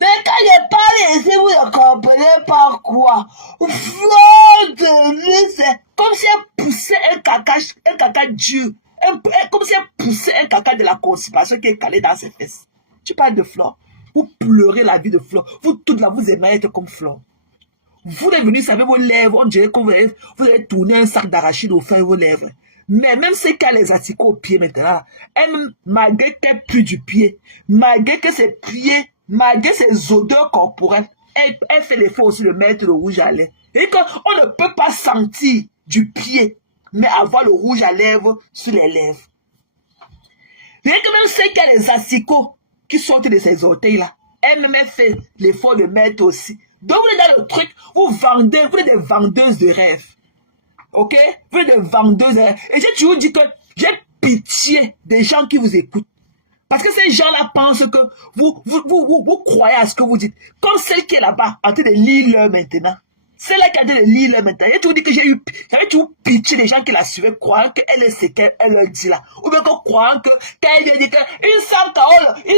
Mais quand je parle ici, vous ne comprenez pas quoi. Fondeli, c'est comme si elle poussait un caca dur. Comme si elle poussait un caca de la constipation qui est calé dans ses fesses. Tu parles de Flore. Vous pleurez la vie de Flore. Vous toutes là, vous aimez être comme Flore. Vous êtes venu, savez, vos lèvres, on dirait que vous avez tourné un sac d'arachide au fin de vos lèvres. Mais même celle qui a les asticots au pied maintenant, elle, malgré qu'elle pue du pied, malgré que ses pieds, malgré ses odeurs corporelles, elle fait l'effort aussi de mettre le rouge à lèvres. Et qu'on ne peut pas sentir du pied, mais avoir le rouge à lèvres sur les lèvres. Et que même celle qui a les asticots, qui sortent de ces orteils-là, elle-même fait l'effort de mettre aussi. Donc vous êtes dans le truc, vous vendez, vous êtes des vendeuses de rêves. Ok? Vous êtes des vendeuses de rêves. Et j'ai toujours dit que j'ai pitié des gens qui vous écoutent. Parce que ces gens-là pensent que vous croyez à ce que vous dites. Comme celle qui est là-bas, en train de lire l'heure maintenant. Celle-là qui a en train de lire l'heure maintenant. J'ai toujours dit que j'avais toujours pitié des gens qui la suivaient, croyant qu'elle est ce qu'elle leur dit là. Ou bien croyant que, quand elle lui dit que, une sans caole, elle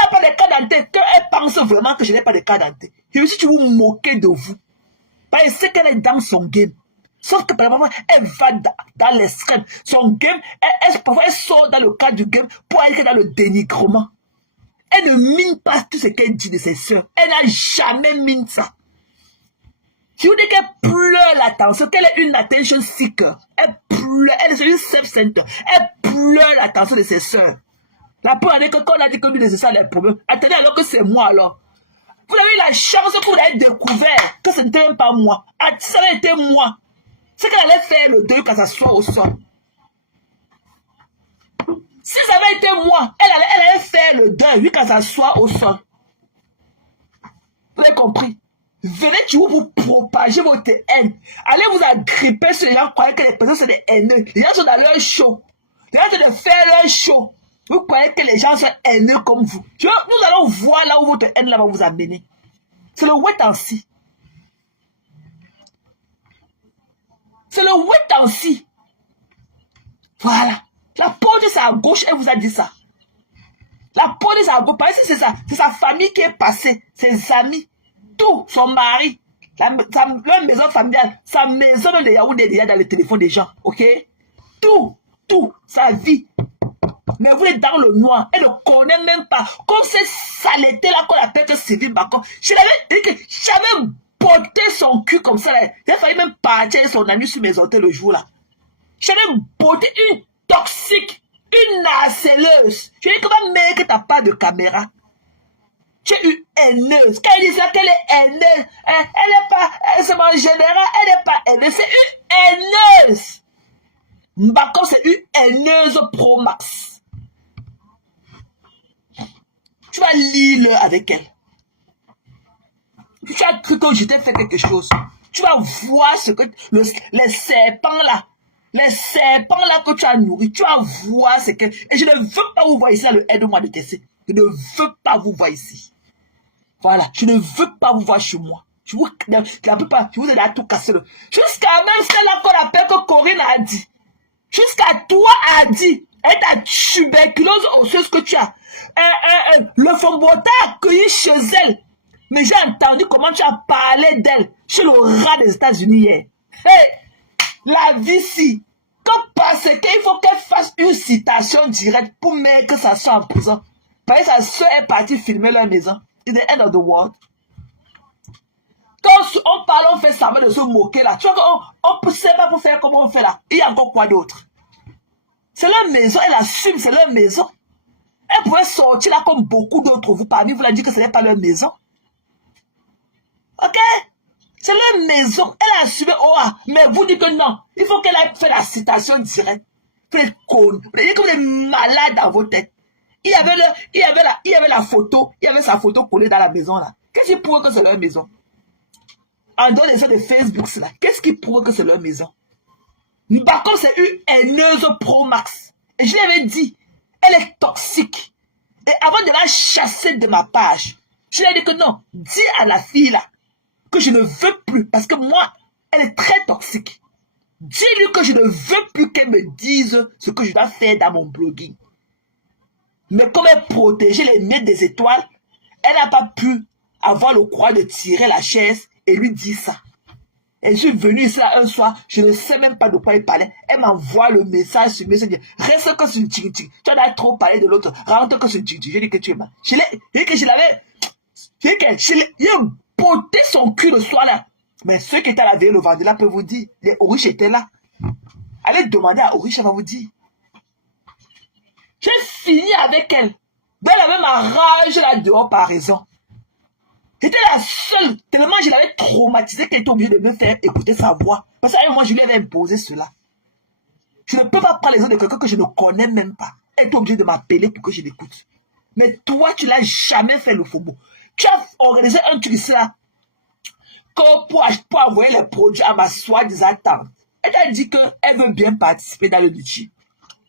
n'a pas de cas dentaire, qu'elle pense vraiment que je n'ai pas de cas dentaire. Je me suis toujours moqué de vous. Parce qu'elle est dans son game. Sauf que par exemple, elle va dans l'extrême. Son game, elle sort dans le cadre du game pour aller dans le dénigrement. Elle ne mine pas tout ce qu'elle dit de ses soeurs. Elle n'a jamais mine ça. Si vous dites qu'elle pleure l'attention, qu'elle est une attention seeker, elle pleure, elle est une self-center, elle pleure l'attention de ses soeurs. La première année que quand on a dit que lui, c'est ça les problèmes, attendez alors que c'est moi alors. Vous avez eu la chance que vous avez découvert que ce n'était même pas moi. Si ça avait été moi, c'est qu'elle allait faire le deuil quand ça soit au sol. Si ça avait été moi, elle allait faire le deuil quand ça soit au sol. Vous avez compris? Venez toujours vous propager votre haine. Allez vous agripper sur les gens, croyez que les personnes sont des haineux. Les gens sont dans leur show. Les gens sont de faire leur show. Vous croyez que les gens sont haineux comme vous. Nous allons voir là où votre haine là va vous amener. C'est le wait and see. C'est le wait and see. Voilà. La police à gauche, elle vous a dit ça. La police à gauche, parce que c'est ça. C'est sa famille qui est passée. Ses amis. Tout, son mari, leur maison familiale, sa maison de Yaoundé déjà dans le téléphone des gens, ok? Tout, sa vie. Mais vous êtes dans le noir, elle ne connaît même pas. Comme cette saleté-là qu'on appelle Sylvie Bacon. Je l'avais dit que j'avais botté son cul comme ça. Il a fallu même partir avec son ami sur mes hôtels le jour-là. J'avais botté une toxique, une harceleuse. Je dis comment mec que t'as pas de caméra. Tu es une haineuse. Quand elle dit ça qu'elle est haineuse, elle n'est pas, c'est mon général, elle n'est pas haineuse, c'est une haineuse. Mbako, c'est une haineuse pro max. Tu vas lire avec elle. Tu as cru que je t'ai fait quelque chose. Tu vas voir ce que les serpents là que tu as nourris, tu vas voir ce que... Et je ne veux pas vous voir ici, le aide-moi de tester. Je ne veux pas vous voir ici. Voilà, je ne veux pas vous voir chez moi. Je vous ai à tout casser. Jusqu'à même celle-là qu'on appelle que Corinne a dit. Jusqu'à toi a dit. Et ta tuberculose osseuse que tu as. Le Fombota a accueilli chez elle. Mais j'ai entendu comment tu as parlé d'elle chez le rat des États-Unis hier. Hey, la vie si. Parce qu'il faut qu'elle fasse une citation directe pour mettre que ça soit en prison. Parce que sa soeur est partie filmer leur maison. It's the end of the world. Quand on parle, on fait semblant de se moquer là. Tu vois qu'on ne sait pas pour faire comme on fait là. Il y a encore quoi d'autre? C'est leur maison, elle assume, c'est leur maison. Elle pourrait sortir là comme beaucoup d'autres. Vous parmi vous, la dit que ce n'est pas leur maison. Ok? C'est leur maison. Elle a assumé, oh, mais vous dites que non. Il faut qu'elle ait fait la citation directe. Faites con. Vous dites que vous êtes malade dans vos têtes. Il y avait la photo. Il y avait sa photo collée dans la maison là. Qu'est-ce qui prouve que c'est leur maison? En dehors des gens de Facebook là. Qu'est-ce qui prouve que c'est leur maison? Par contre, c'est une haineuse pro max. Et je lui avais dit, elle est toxique. Et avant de la chasser de ma page, je lui ai dit que non, dis à la fille là, que je ne veux plus, parce que moi, elle est très toxique. Dis-lui que je ne veux plus qu'elle me dise ce que je dois faire dans mon blogging. Mais comme elle protégeait les miettes des étoiles, elle n'a pas pu avoir le courage de tirer la chaise et lui dire ça. Et je suis venu ici là un soir, je ne sais même pas de quoi il parlait. Elle m'envoie le message sur Messenger. Reste que sur une ting. Tu as trop parlé de l'autre. Rentre que sur une ting. Je dis que tu es mal. Je l'ai botté son cul le soir là. Mais ceux qui étaient à la veille le vendredi là peuvent vous dire. Les Oriches étaient là. Allez demander à Oriche, elle va vous dire. J'ai fini avec elle. Donc elle avait ma rage là dehors par raison. J'étais la seule, tellement je l'avais traumatisée qu'elle était obligée de me faire écouter sa voix. Parce que moi, je lui avais imposé cela. Je ne peux pas prendre les gens de quelqu'un que je ne connais même pas. Elle est obligée de m'appeler pour que je l'écoute. Mais toi, tu n'as jamais fait le faubourg. Tu as organisé un truc là pour envoyer les produits à ma soi-disant tante. Elle a dit qu'elle veut bien participer dans le litchi.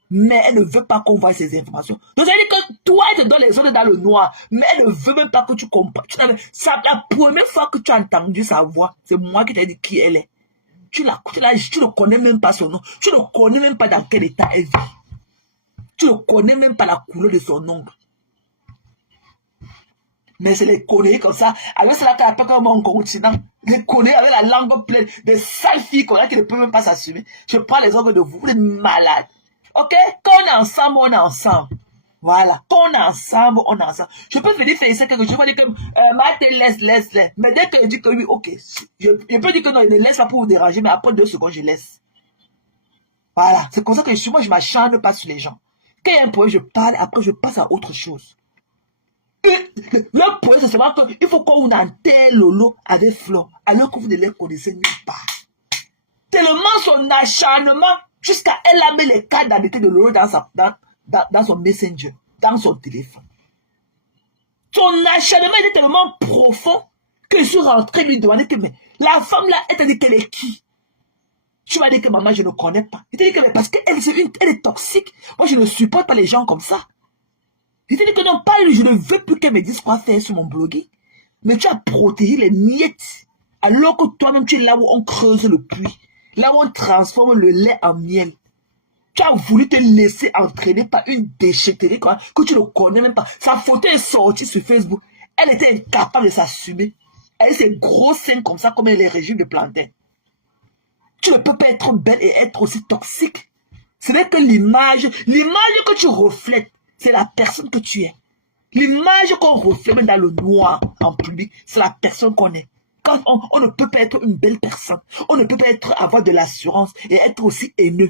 Mais elle ne veut pas qu'on voie ces informations. Donc, ça veut dire que toi, elle te donne les autres dans le noir. Mais elle ne veut même pas que tu comprennes. La première fois que tu as entendu sa voix, c'est moi qui t'ai dit qui elle est. Tu ne connais même pas son nom. Tu ne connais même pas dans quel état elle vit. Tu ne connais même pas la couleur de son ongle. Mais c'est les conneries comme ça. Alors, c'est là qu'elle appelle comme un continent. Les conneries avec la langue pleine. Des sales filles qui ne peuvent même pas s'assumer. Je prends les ongles de vous. Vous êtes malades. Ok? Quand on est ensemble, on est ensemble. Voilà. Quand on est ensemble, on est ensemble. Je peux venir faire ça quelque chose. Je peux dire que, laisse. Mais dès que je dis que oui, ok. Je peux dire que non, je ne laisse pas pour vous déranger, mais après 2 secondes, je laisse. Voilà. C'est comme ça que moi, je ne m'acharne pas sur les gens. Quand il y a un problème, je parle, après, je passe à autre chose. Et le problème, c'est seulement qu'il faut qu'on enterre Lolo avec Flo, alors que vous ne les connaissez nulle part. Tellement son acharnement, jusqu'à elle a mis les cartes d'identité de Lolo dans son messenger, dans son téléphone. Son acharnement était tellement profond que je suis rentré lui demander que mais la femme là, elle t'a dit qu'elle est qui? Tu m'as dit que maman, je ne connais pas. Elle t'a dit que mais parce qu'elle elle est toxique. Moi, je ne supporte pas les gens comme ça. Je t'ai dit que non, pas je ne veux plus qu'elle me dise quoi faire sur mon blogging. Mais tu as protégé les miettes. Alors que toi-même, tu es là où on creuse le puits. Là où on transforme le lait en miel. Tu as voulu te laisser entraîner par une déchetterie que tu ne connais même pas. Sa photo est sortie sur Facebook. Elle était incapable de s'assumer. Elle a ses gros seins comme ça, comme les régimes de plantain. Tu ne peux pas être belle et être aussi toxique. Ce n'est que l'image que tu reflètes. C'est la personne que tu es. L'image qu'on reflète même dans le noir en public, c'est la personne qu'on est. Quand on ne peut pas être une belle personne. On ne peut pas avoir de l'assurance et être aussi haineux.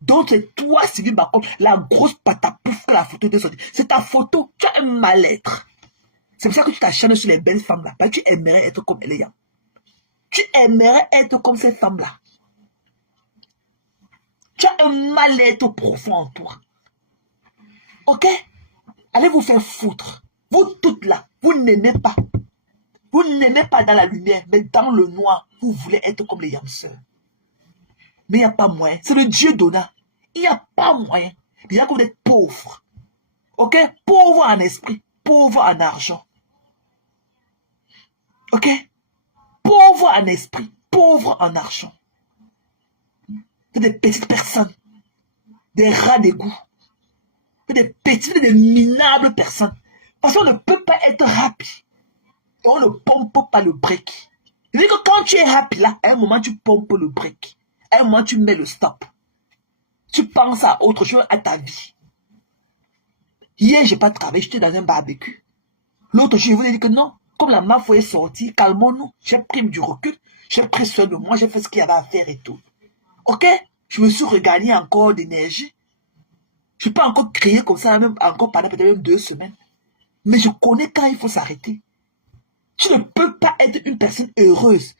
Donc c'est toi, Sylvie Bacom, la grosse patapouf que la photo te sortie. C'est ta photo, tu as un mal-être. C'est pour ça que tu t'acharnes sur les belles femmes là. Parce que tu aimerais être comme elle est. Tu aimerais être comme ces femmes-là. Tu as un mal-être profond en toi. Ok? Allez vous faire foutre. Vous toutes là, vous n'aimez pas. Vous n'aimez pas dans la lumière, mais dans le noir, vous voulez être comme les yamseurs. Mais il n'y a pas moyen. C'est le Dieu donnant. Il n'y a pas moyen. Déjà que vous êtes pauvre. Ok? Pauvre en esprit, pauvre en argent. Ok? Pauvre en esprit, pauvre en argent. C'est des petites personnes. Des rats d'égout. Des petites, des minables personnes. Parce qu'on ne peut pas être rapide. Et on ne pompe pas le break. C'est-à-dire que quand tu es happy là, à un moment tu pompes le break. À un moment tu mets le stop. Tu penses à autre chose, à ta vie. Hier, je n'ai pas travaillé, j'étais dans un barbecue. L'autre jour, je vous ai dit que non. Comme la mafia est sortie, calmons-nous. J'ai pris du recul. J'ai pris soin de moi, j'ai fait ce qu'il y avait à faire et tout. Ok? Je me suis regagné encore d'énergie. Je ne peux pas encore crier comme ça, même encore pendant peut-être même 2 semaines. Mais je connais quand il faut s'arrêter. Tu ne peux pas être une personne heureuse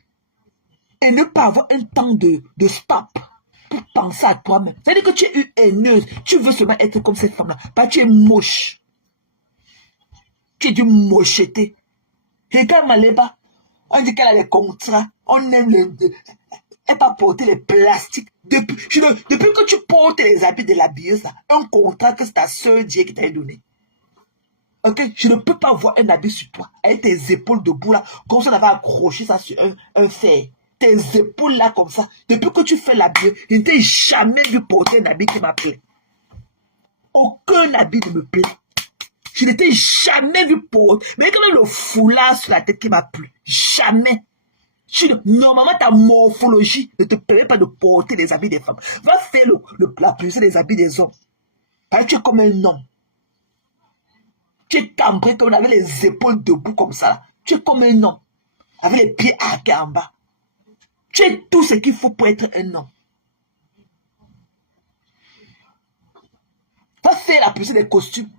et ne pas avoir un temps de stop pour penser à toi-même. C'est-à-dire que tu es une haineuse. Tu veux seulement être comme cette femme-là. Parce que tu es moche. Tu es d'une mocheté. Et quand Maléba, on dit qu'elle a les contrats. On aime les... Elle pas porter les plastiques. Depuis que tu portes les habits de la billeuse, un contrat que c'est ta soeur Dieu qui t'a donné. Ok, je ne peux pas voir un habit sur toi, avec tes épaules debout là, comme si on avait accroché ça sur un fer. Tes épaules là comme ça. Depuis que tu fais l'habit, je ne t'ai jamais vu porter un habit qui m'appelait. Aucun habit ne me plaît. Je ne t'ai jamais vu porter. Mais quand même le foulard sur la tête qui m'a plu. Jamais. Normalement, ta morphologie ne te permet pas de porter les habits des femmes. Va faire la publicité des habits des hommes. Parce que tu es comme un homme. Tu es cambré comme avec les épaules debout comme ça. Tu es comme un homme. Avec les pieds arqués en bas. Tu es tout ce qu'il faut pour être un homme. Va faire la publicité des costumes.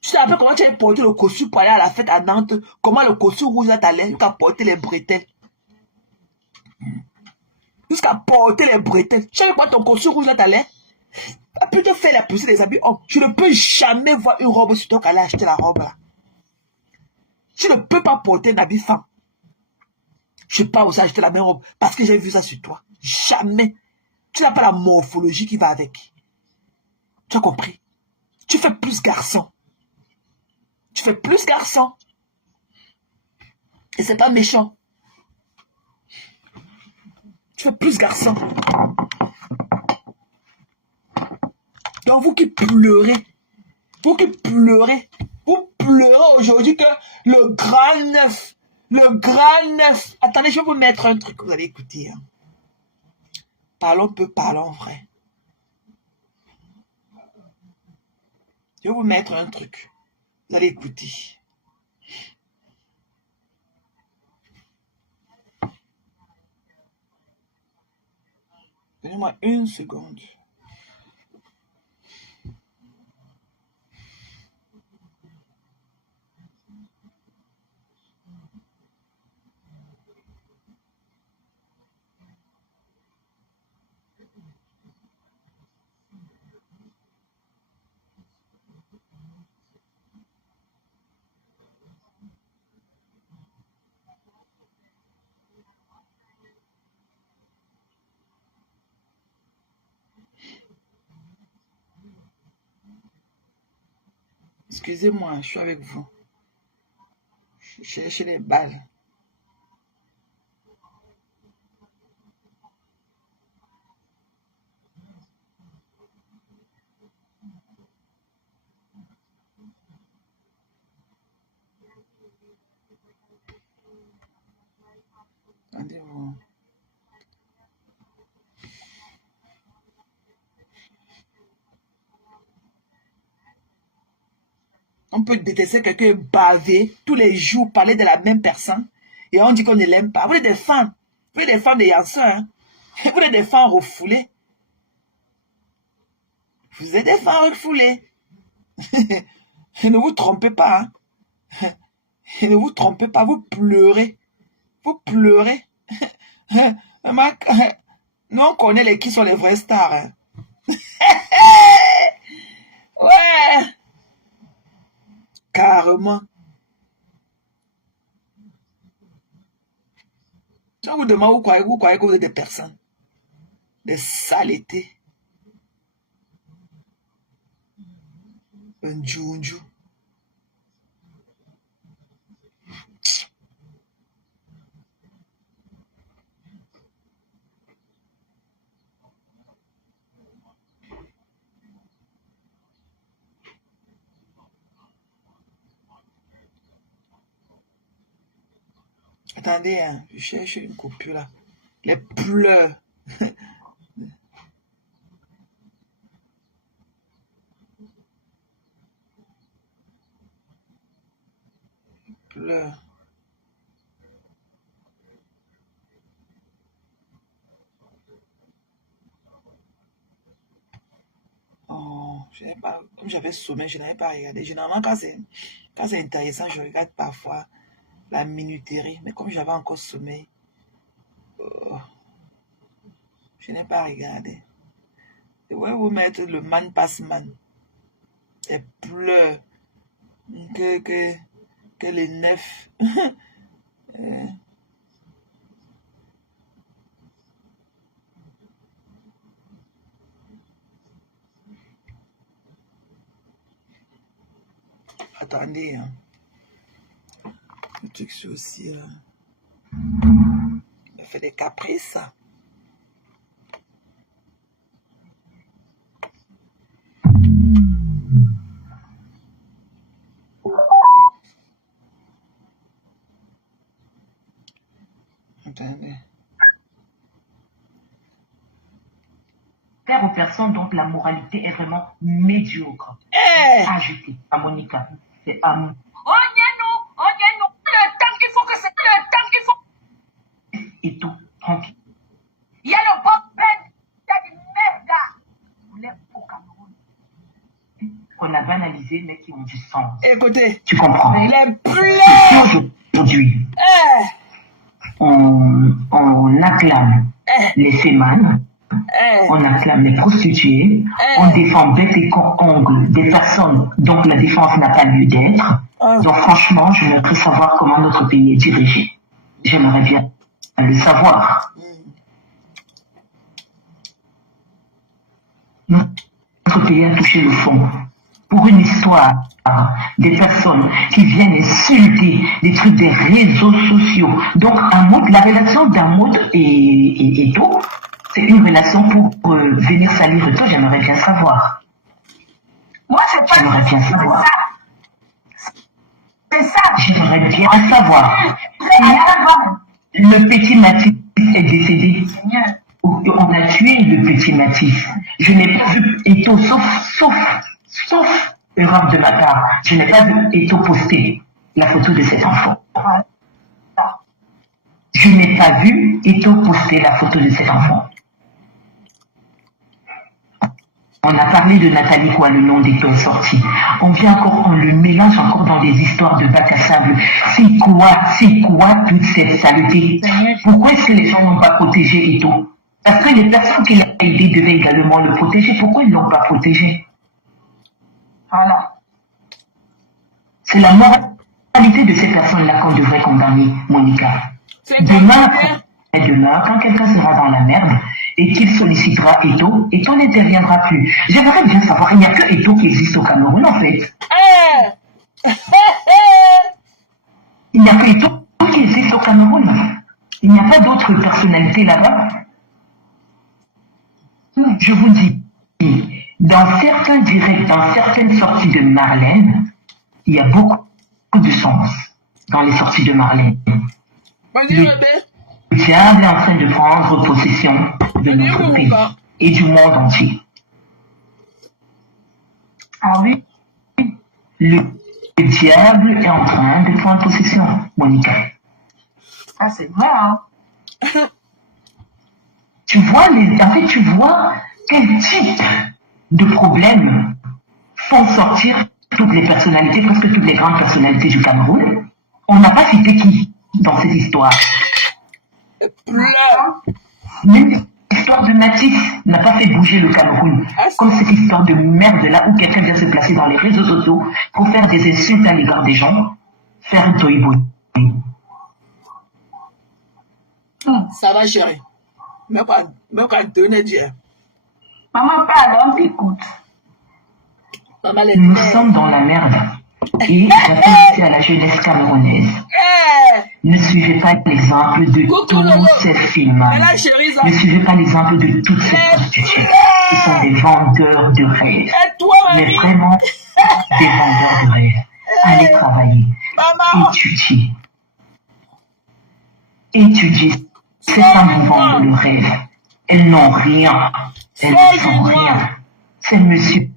Tu te rappelles comment tu as porté le costume pour aller à la fête à Nantes? Comment le costume rouge t'allait jusqu'à porter les bretelles. Jusqu'à porter les bretelles. Tu savais pas ton costume rouge t'allait? Plutôt faire la publicité des habits hommes. Je ne peux jamais voir une robe sur toi qu'aller acheter la robe là. Tu ne peux pas porter un habit femme. Je ne peux pas aussi acheter la même robe parce que j'ai vu ça sur toi. Jamais. Tu n'as pas la morphologie qui va avec. Tu as compris? Tu fais plus garçon. Tu fais plus garçon. Et c'est pas méchant. Tu fais plus garçon. Donc vous qui pleurez, vous pleurez aujourd'hui que le grand neuf, attendez, je vais vous mettre un truc, vous allez écouter. Hein. Parlons peu, parlons vrai. Je vais vous mettre un truc, vous allez écouter. Donnez-moi 1 seconde. Excusez-moi, je suis avec vous. Je cherche les balles. Attendez-vous. On peut détester quelqu'un bavé tous les jours, parler de la même personne, et on dit qu'on ne l'aime pas. Vous êtes des fans. Vous êtes des fans de Yanson. Hein? Vous êtes des fans refoulés. Vous êtes des femmes refoulées. Ne vous trompez pas. Hein. Ne vous trompez pas, vous pleurez. Vous pleurez. Nous, on connaît qui sont les vrais stars. Hein. Ouais. Carrément. Si on vous demande, vous croyez que vous êtes des personnes. Des saletés. Un djounjou. Attendez, hein, je cherche une coupure là. Les pleurs. Pleurs. Oh, je n'ai pas, comme j'avais sommeil, je n'avais pas regardé. Généralement, quand c'est intéressant, je regarde parfois la minuterie. Mais comme j'avais encore sommeil, je n'ai pas regardé. Je vais vous mettre le man passe man. Les pleurs. Que les neufs. Attendez, hein. Le truc c'est aussi là. Il fait des caprices, ça. Attendez. Faire aux personnes dont la moralité est vraiment médiocre. Ajouter à Monica, c'est amour. Oh non, le temps qu'il faut que c'est le temps qu'il faut. Et tout, tranquille. Il y a le bon peine, il y a des merdes. Vous l'êtes au Cameroun. Qu'on a banalisé, mais qui ont du sens. Écoutez, tu comprends. Les pleurs. Aujourd'hui, on acclame les fémanes. On acclame les prostituées, on défend bec et ongles des personnes dont la défense n'a pas lieu d'être. Donc franchement, je voudrais savoir comment notre pays est dirigé. J'aimerais bien le savoir. Notre pays a touché le fond. Pour une histoire, des personnes qui viennent insulter des trucs des réseaux sociaux. Donc la relation d'un mode et tout. C'est une relation pour venir salir et tout, j'aimerais bien savoir. Moi, c'est pas j'aimerais bien savoir. C'est ça. J'aimerais bien savoir. Le petit Mathis est décédé. On a tué le petit Mathis. Je n'ai pas vu Eto, sauf erreur de ma part. Je n'ai pas vu Eto poster la photo de cet enfant. Je n'ai pas vu Eto poster la photo de cet enfant. On a parlé de Nathalie quoi, le nom d'Eto est sorti. On le mélange encore dans des histoires de bac à sable. C'est quoi toute cette saleté? Pourquoi est-ce que les gens n'ont pas protégé Eto? Parce que les personnes qui l'ont aidé devaient également le protéger. Pourquoi ils ne l'ont pas protégé? Voilà. C'est la moralité de ces personnes-là qu'on devrait condamner, Monica. Demain, quand quelqu'un sera dans la merde, et qu'il sollicitera Eto, Eto n'interviendra plus. J'aimerais bien savoir, il n'y a que Eto qui existe au Cameroun, en fait. Il n'y a que Eto qui existe au Cameroun. Il n'y a pas d'autres personnalités là-bas. Je vous dis, dans certains directs, dans certaines sorties de Marlène, il y a beaucoup de sens dans les sorties de Marlène. Le diable est en train de prendre possession de notre pays et du monde entier. Ah oui? Le diable est en train de prendre possession, Monica. Ah, c'est vrai, hein? Tu vois quel type de problèmes font sortir toutes les personnalités, presque toutes les grandes personnalités du Cameroun. On n'a pas cité qui dans cette histoire. Même l'histoire de Matisse n'a pas fait bouger le Cameroun. Comme cette histoire de merde là où quelqu'un vient se placer dans les réseaux sociaux pour faire des insultes à l'égard des gens, faire un toibo. Ça va, chérie. Mais quand donner Dieu. Maman parle, on t'écoute. Maman, les Nous sommes dans la merde. Et j'appelle ici à la jeunesse camerounaise. Ne suivez pas l'exemple de tous ces films. Ne suivez pas l'exemple de toutes ces prostituées qui sont des vendeurs de rêves. Mais vraiment, des vendeurs de rêves. Allez travailler. Étudier. Étudier. C'est ça vous vendre le rêve. Elles n'ont rien. Elles ne sont rien. C'est monsieur.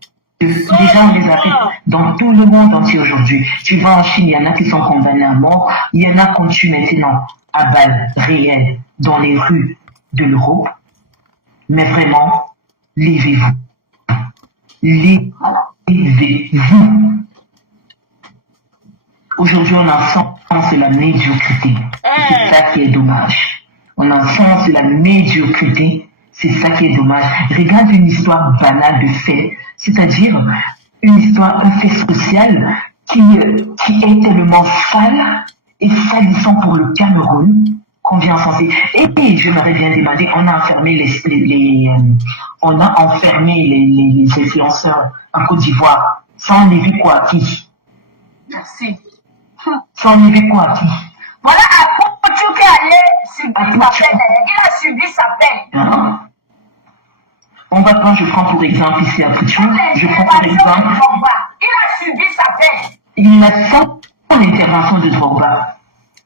Déjà, on les a fait dans tout le monde entier aujourd'hui. Tu vas en Chine, il y en a qui sont condamnés à mort. Il y en a qu'on tue maintenant à balles réelles dans les rues de l'Europe. Mais vraiment, levez-vous. Levez-vous. Aujourd'hui, on encense la médiocrité. C'est ça qui est dommage. On encense la médiocrité. C'est ça qui est dommage. Regarde une histoire banale de fait, c'est-à-dire une histoire, un fait social qui est tellement sale et salissant pour le Cameroun qu'on vient encenser. Et j'aimerais bien demander, on a enfermé les influenceurs en Côte d'Ivoire. Ça enlève quoi à qui? Merci. Ça enlève quoi à qui? Voilà, Apoutou qui allait subir sa peine. Il a subi sa peine. On va prendre, je prends pour exemple ici à Apoutou. Je prends pour exemple. Il a subi sa peine. Il n'a pas l'intervention de Drogba.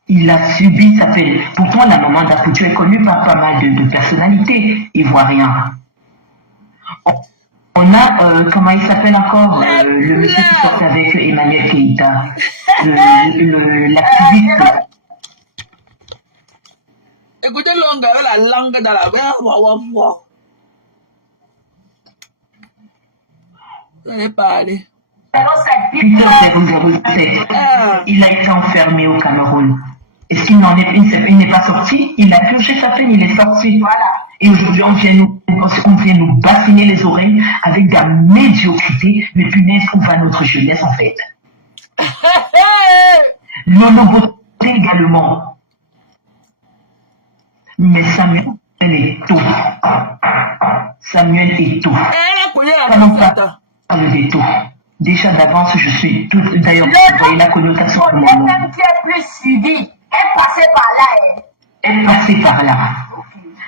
Il a subi sa peine. Pourtant, la maman d'Apoutou est connue par pas mal de personnalités ivoiriens. On a, comment il s'appelle encore, le monsieur qui sort avec Emmanuel Keïta, l'activiste. Écoutez la langue dans la voix. Vous allez parler. Peter 007, il a été enfermé au Cameroun. Est-ce qu'il n'en est, il n'est pas sorti? Il a purgé sa peine, il est sorti. Voilà. Et aujourd'hui, on vient nous bassiner les oreilles avec de la médiocrité. Mais punaise, où va notre jeunesse en fait? L'honorabilité également. Mais Samuel est tout. Samuel est tout. Quand on parle de tout, déjà d'avance, je suis tout. D'ailleurs, vous voyez la connotation pour moi. Même qui est plus suivi, elle passait par là. Elle passait par là.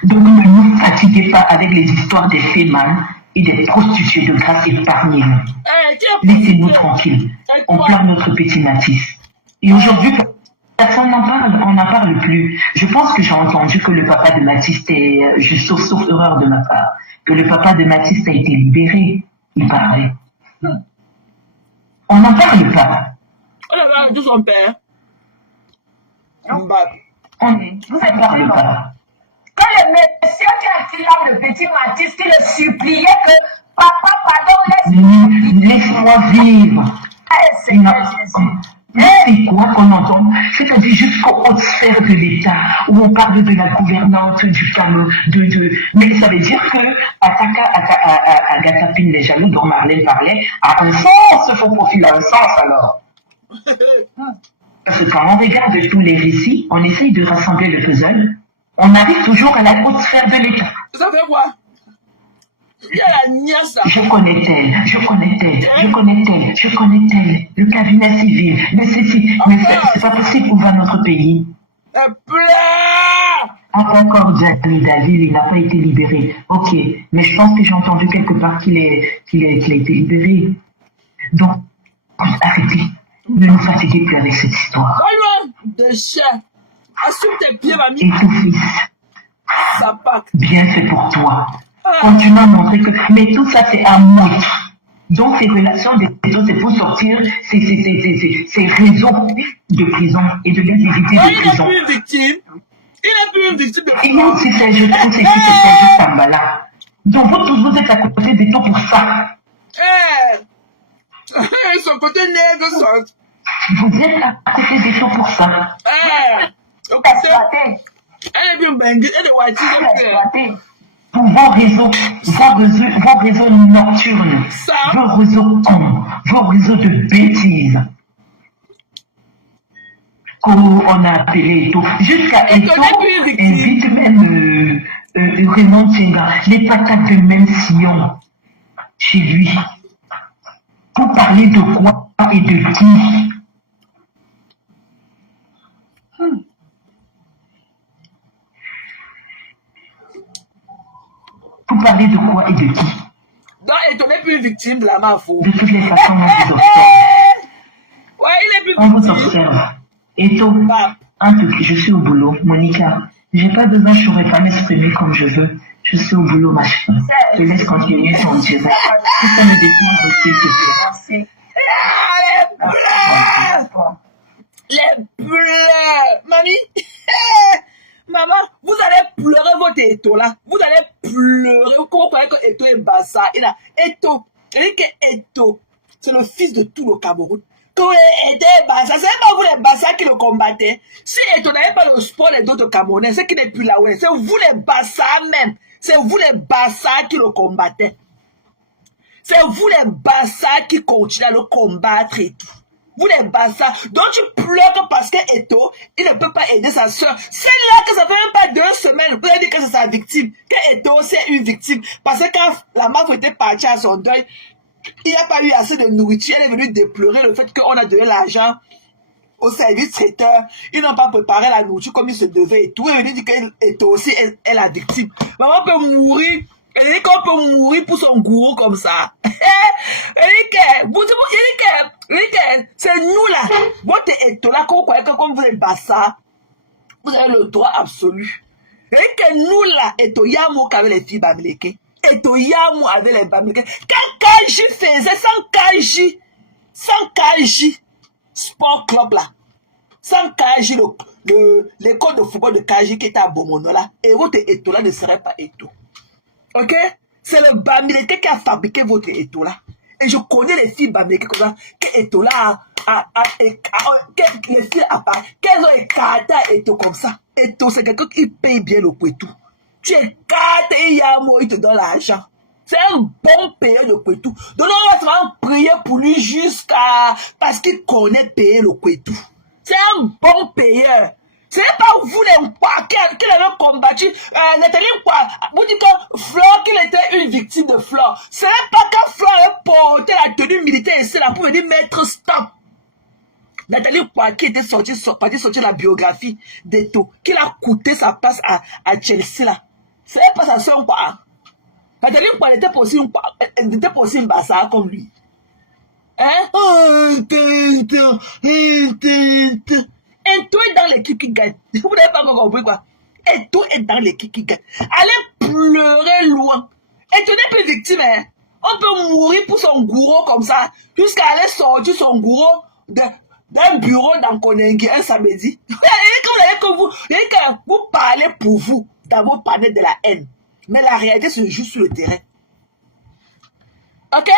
Donc ne nous fatiguez pas avec les histoires des fémans et des prostituées de grâce, épargnez-nous. Laissez-nous tranquilles. On pleure notre petit Matisse. Et aujourd'hui, personne n'en parle, on n'en parle plus. Je pense que j'ai entendu que le papa de Matisse sauf erreur de ma part, que le papa de Matisse a été libéré. Il paraît. On n'en parle pas. On a parlé de son père. On ne parle pas. Quand le monsieur qui a tiré le petit Matisse, qui le suppliait que papa, pardon, laisse-moi vivre. C'est quoi qu'on entend? C'est-à-dire jusqu'aux hautes sphères de l'État, où on parle de la gouvernance du Cameroun, mais ça veut dire que Agatapine les jaloux dont Marlène parlait a un sens, ce faux profil a un sens alors. Parce que quand on regarde tous les récits, on essaye de rassembler le puzzle, on arrive toujours à la haute sphère de l'État. Ça fait quoi? Je connais tel, le cabinet civil, mais c'est pas possible, où va notre pays? Encore David, il n'a pas été libéré. Ok, mais je pense que j'ai entendu quelque part qu'il a été libéré. Donc, arrêtez, ne nous fatiguez plus avec cette histoire. De chien, assume tes pieds, mamie. Et ton fils, ça part. Bien fait pour toi. Continue à montrer que, mais tout ça c'est à moi. Donc ces relations des autres, c'est pour sortir ces réseaux de prison et de l'individu de prison. Il n'est plus une victime de Et même si c'est juste Sambala, Donc vous êtes à côté d'Eto pour ça. Son côté nègre, Vous êtes à côté d'Eto pour ça. Elle est bien bangée, elle est white. Pour vos réseaux nocturnes, vos réseaux cons, vos réseaux de bêtises. Comme on a appelé Eto. Jusqu'à Eto, invite même Raymond Tsenga, les patates de même sillon chez lui. Pour parler de quoi et de qui? Pour parler de quoi et de qui? Donc, Eto n'est plus victime de la mafia. De toutes les façons, on vous observe. Ouais, il est plus on vous observe. Eto, je suis au boulot. Monica, j'ai pas besoin, je pourrais pas m'exprimer comme je veux. Je suis au boulot, ma chérie. Je te laisse continuer ton direct. Si ça me dépend, s'il te plaît. Les pleurs. Mamie. Maman, vous allez pleurer votre Eto là. Vous allez pleurer. Vous comprenez que Eto est bassa. Eto, Eto, c'est le fils de tout le Cameroun. Quand Eto est bassa, c'est pas vous les bassas qui le combattaient. Si Eto n'avait pas le sport des autres Camerounais, c'est qui n'est plus là. C'est vous les bassas même. C'est vous les bassas qui le combattaient. C'est vous les bassas qui continuez à le combattre et tout. Vous les bassas. Donc tu pleures parce que Eto, il ne peut pas aider sa soeur. C'est là que ça fait même pas 2 semaines. Vous avez dit que c'est sa victime. Que Eto, c'est une victime. Parce que quand la mafia était partie à son deuil, il n'y a pas eu assez de nourriture. Elle est venue déplorer le fait qu'on a donné l'argent au service traiteur. Ils n'ont pas préparé la nourriture comme il se devait et tout. Elle est venue dire qu'Eto aussi est la victime. Maman peut mourir. Elle dit qu'on peut mourir pour son gourou comme ça. Elle dit que c'est nous là. Votre Eto là, quand vous croyez que comme vous êtes bassa, vous avez le droit absolu. Elle dit que nous là, Eto Yamo qui avait les filles bamileke. Eto Yamo avait les bamileke. Quand Kaji faisait sans Kaji, Sport Club là, sans Kaji, l'école de football de Kaji qui était à Bomono là, et votre Eto là ne serait pas Eto. Ok? C'est le Bamileke qui a fabriqué votre Eto là. Et je connais les filles Bamileke comme ça, que Eto là les filles qu'elles ont écarté à Eto comme ça. Eto, c'est quelqu'un qui paye bien le Kwetu. Tu écartes et Yamo, il te donne l'argent. C'est un bon payeur de Kwetu. Donc on va vraiment prier pour lui jusqu'à... parce qu'il connaît payer le Kwetu. C'est un bon payeur. Ce n'est pas vous les Nkwa qui avait combattu Nathalie Nkwa. Vous dites que Flore, qu'il était une victime de Flore. Ce n'est pas quand Flore avait porté la tenue militaire ici là pour venir mettre stop. Nathalie Nkwa qui était partie sortir la biographie d'Eto, qui a coûté sa place à Chelsea là. Ce n'est pas sa soeur Nkwa. Nathalie Nkwa n'était pas aussi une bassa comme lui. Hein? Eto est dans l'équipe qui gagne. Vous n'avez pas compris quoi? Eto est dans l'équipe qui gagne. Allez pleurer loin. Eto n'est plus victime. Hein? On peut mourir pour son gourou comme ça, jusqu'à aller sortir son gourou d'un bureau dans Konengi un samedi. Vous parlez pour vous, dans vos panneaux de la haine. Mais la réalité se joue sur le terrain. Ok?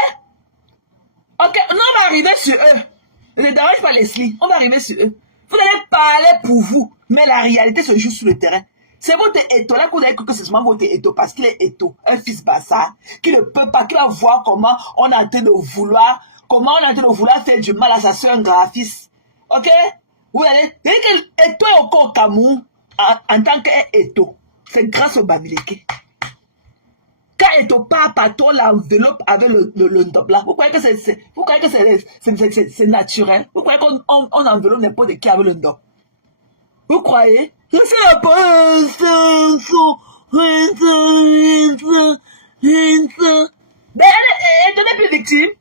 Ok, nous on va arriver sur eux. Ne dérange pas Leslie, on va arriver sur eux. Vous allez parler pour vous, mais la réalité se joue sur le terrain. C'est votre Eto là que vous avez cru que c'est seulement votre Eto parce qu'il est Eto, un fils bassa, qui ne peut pas, qui va voir comment on est en train de vouloir, faire du mal à sa soeur graphiste. Ok? Vous allez dire que Eto est encore au Cameroun en tant qu'Eto. C'est grâce au Bamileke. Quand Eto part partout l'enveloppe avec le ndop là, vous croyez que c'est naturel? Vous croyez qu'on enveloppe n'importe qui avec le ndop? Vous croyez? Je sais pas. Ben, Eto n'est plus victime.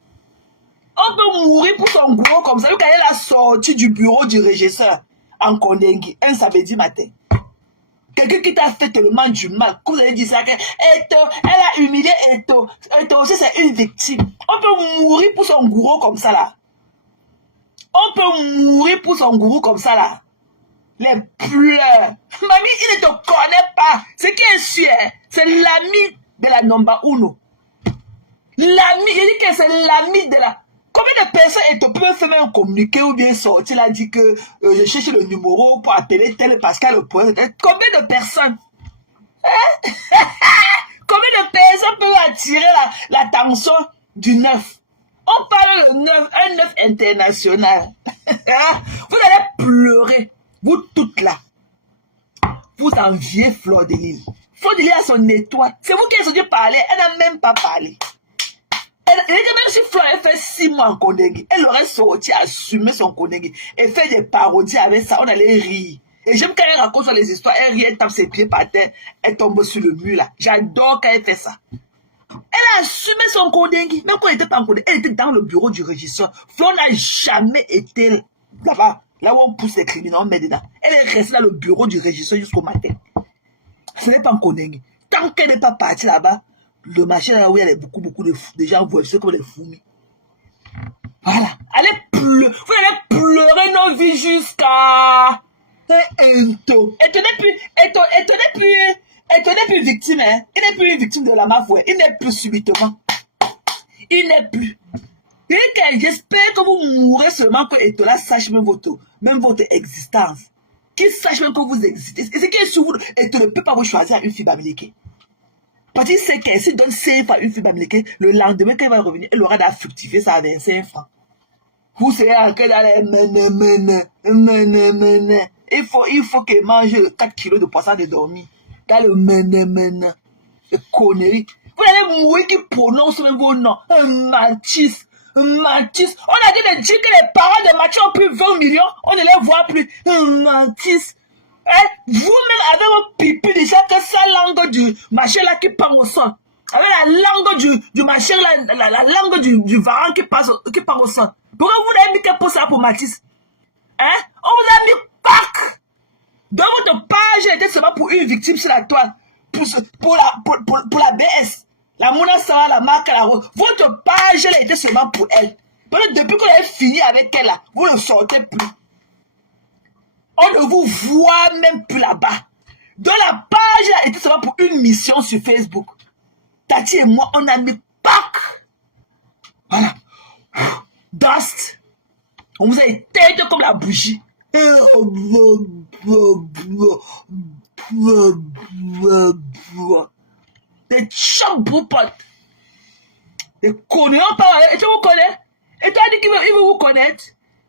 On peut mourir pour son gourou comme ça. Vous voyez la sortie du bureau du régisseur en Kondengi un samedi matin. Quelqu'un qui t'a fait tellement du mal, comme vous avez dit ça, que Eto, elle a humilié Eto. Eto aussi, c'est une victime. On peut mourir pour son gourou comme ça, là. On peut mourir pour son gourou comme ça, là. Les pleurs. Mamie, il ne te connaît pas. Ce qui est sûr, c'est l'ami de la number uno. L'ami, il dit que c'est l'ami de la... Combien de personnes éthiopiennes peuvent faire un communiqué ou bien sortir, il a dit que je cherche le numéro pour appeler tel parce qu'elle le pourrait. Combien de personnes? Hein? Combien de personnes peuvent attirer l'attention du neuf? On parle de neuf, un neuf international. Vous allez pleurer, vous toutes là. Vous enviez Fleur de Lille. Fleur de Lille a son étoile. C'est vous qui avez sorti parler, elle n'a même pas parlé. Même si Fleur a fait 6 mois en Kondégué, elle aurait sorti, assumé son Kondégué et fait des parodies avec ça, on allait rire. Et j'aime quand elle raconte sur les histoires, elle rit, elle tape ses pieds par terre, elle tombe sur le mur là. J'adore quand elle fait ça. Elle a assumé son Kondégué. Même quand elle était pas en Kondégué, elle était dans le bureau du régisseur. Fleur n'a jamais été là-bas, là où on pousse les criminels, on met dedans. Elle est restée dans le bureau du régisseur jusqu'au matin. Ce n'est pas en Kondégué. Tant qu'elle n'est pas partie là-bas, le marché là où il y a beaucoup de gens voient comme des fourmis. Voilà. Allez pleurer. Vous allez pleurer nos vies jusqu'à Ento. Et tenez plus victime, hein. Il n'est plus une victime de la mafia. Il n'est plus subitement. Il n'est plus. J'espère que vous mourrez seulement que Etola sache même votre existence. Qu'il sache même que vous existez. Et c'est qu'il est sur vous. Etola ne peut pas vous choisir une fille bamileke. Parce qu'il sait qu'elle s'il donne 5 francs à une fille bamileke, le lendemain quand elle va revenir, elle aura à fructifier ça à 25 francs. Vous serez encore dans les mene. Il faut qu'elle mange 4 kilos de poisson de dormir. Dans le mene. Les conneries. Vous allez mourir qui prononce même vos noms. Mathis. On a dit de dire que les parents de Mathieu ont pris 20 millions. On ne les voit plus. Mathis. Vous-même avec vos pipis déjà que sa langue du machin là qui part au sol. Avec la langue du machin là, la langue du varan qui part au sol. Pourquoi vous n'avez mis que pour ça pour Mathis? Hein? On vous a mis pack. Dans votre page était seulement pour une victime sur la toile. Pour la BS. La Mouna Sarah, la marque, la rose. Votre page elle était seulement pour elle. Depuis que vous avez fini avec elle là, vous ne sortez plus. On ne vous voit même plus là-bas. Dans la page là était seulement pour une mission sur Facebook. Tati et moi, on a mis pack. Voilà. Dust. On vous a éteint comme la bougie. Des chambres-potes. Des conneries. Et tu vous connais? Et tu as dit qu'il veut vous connaître?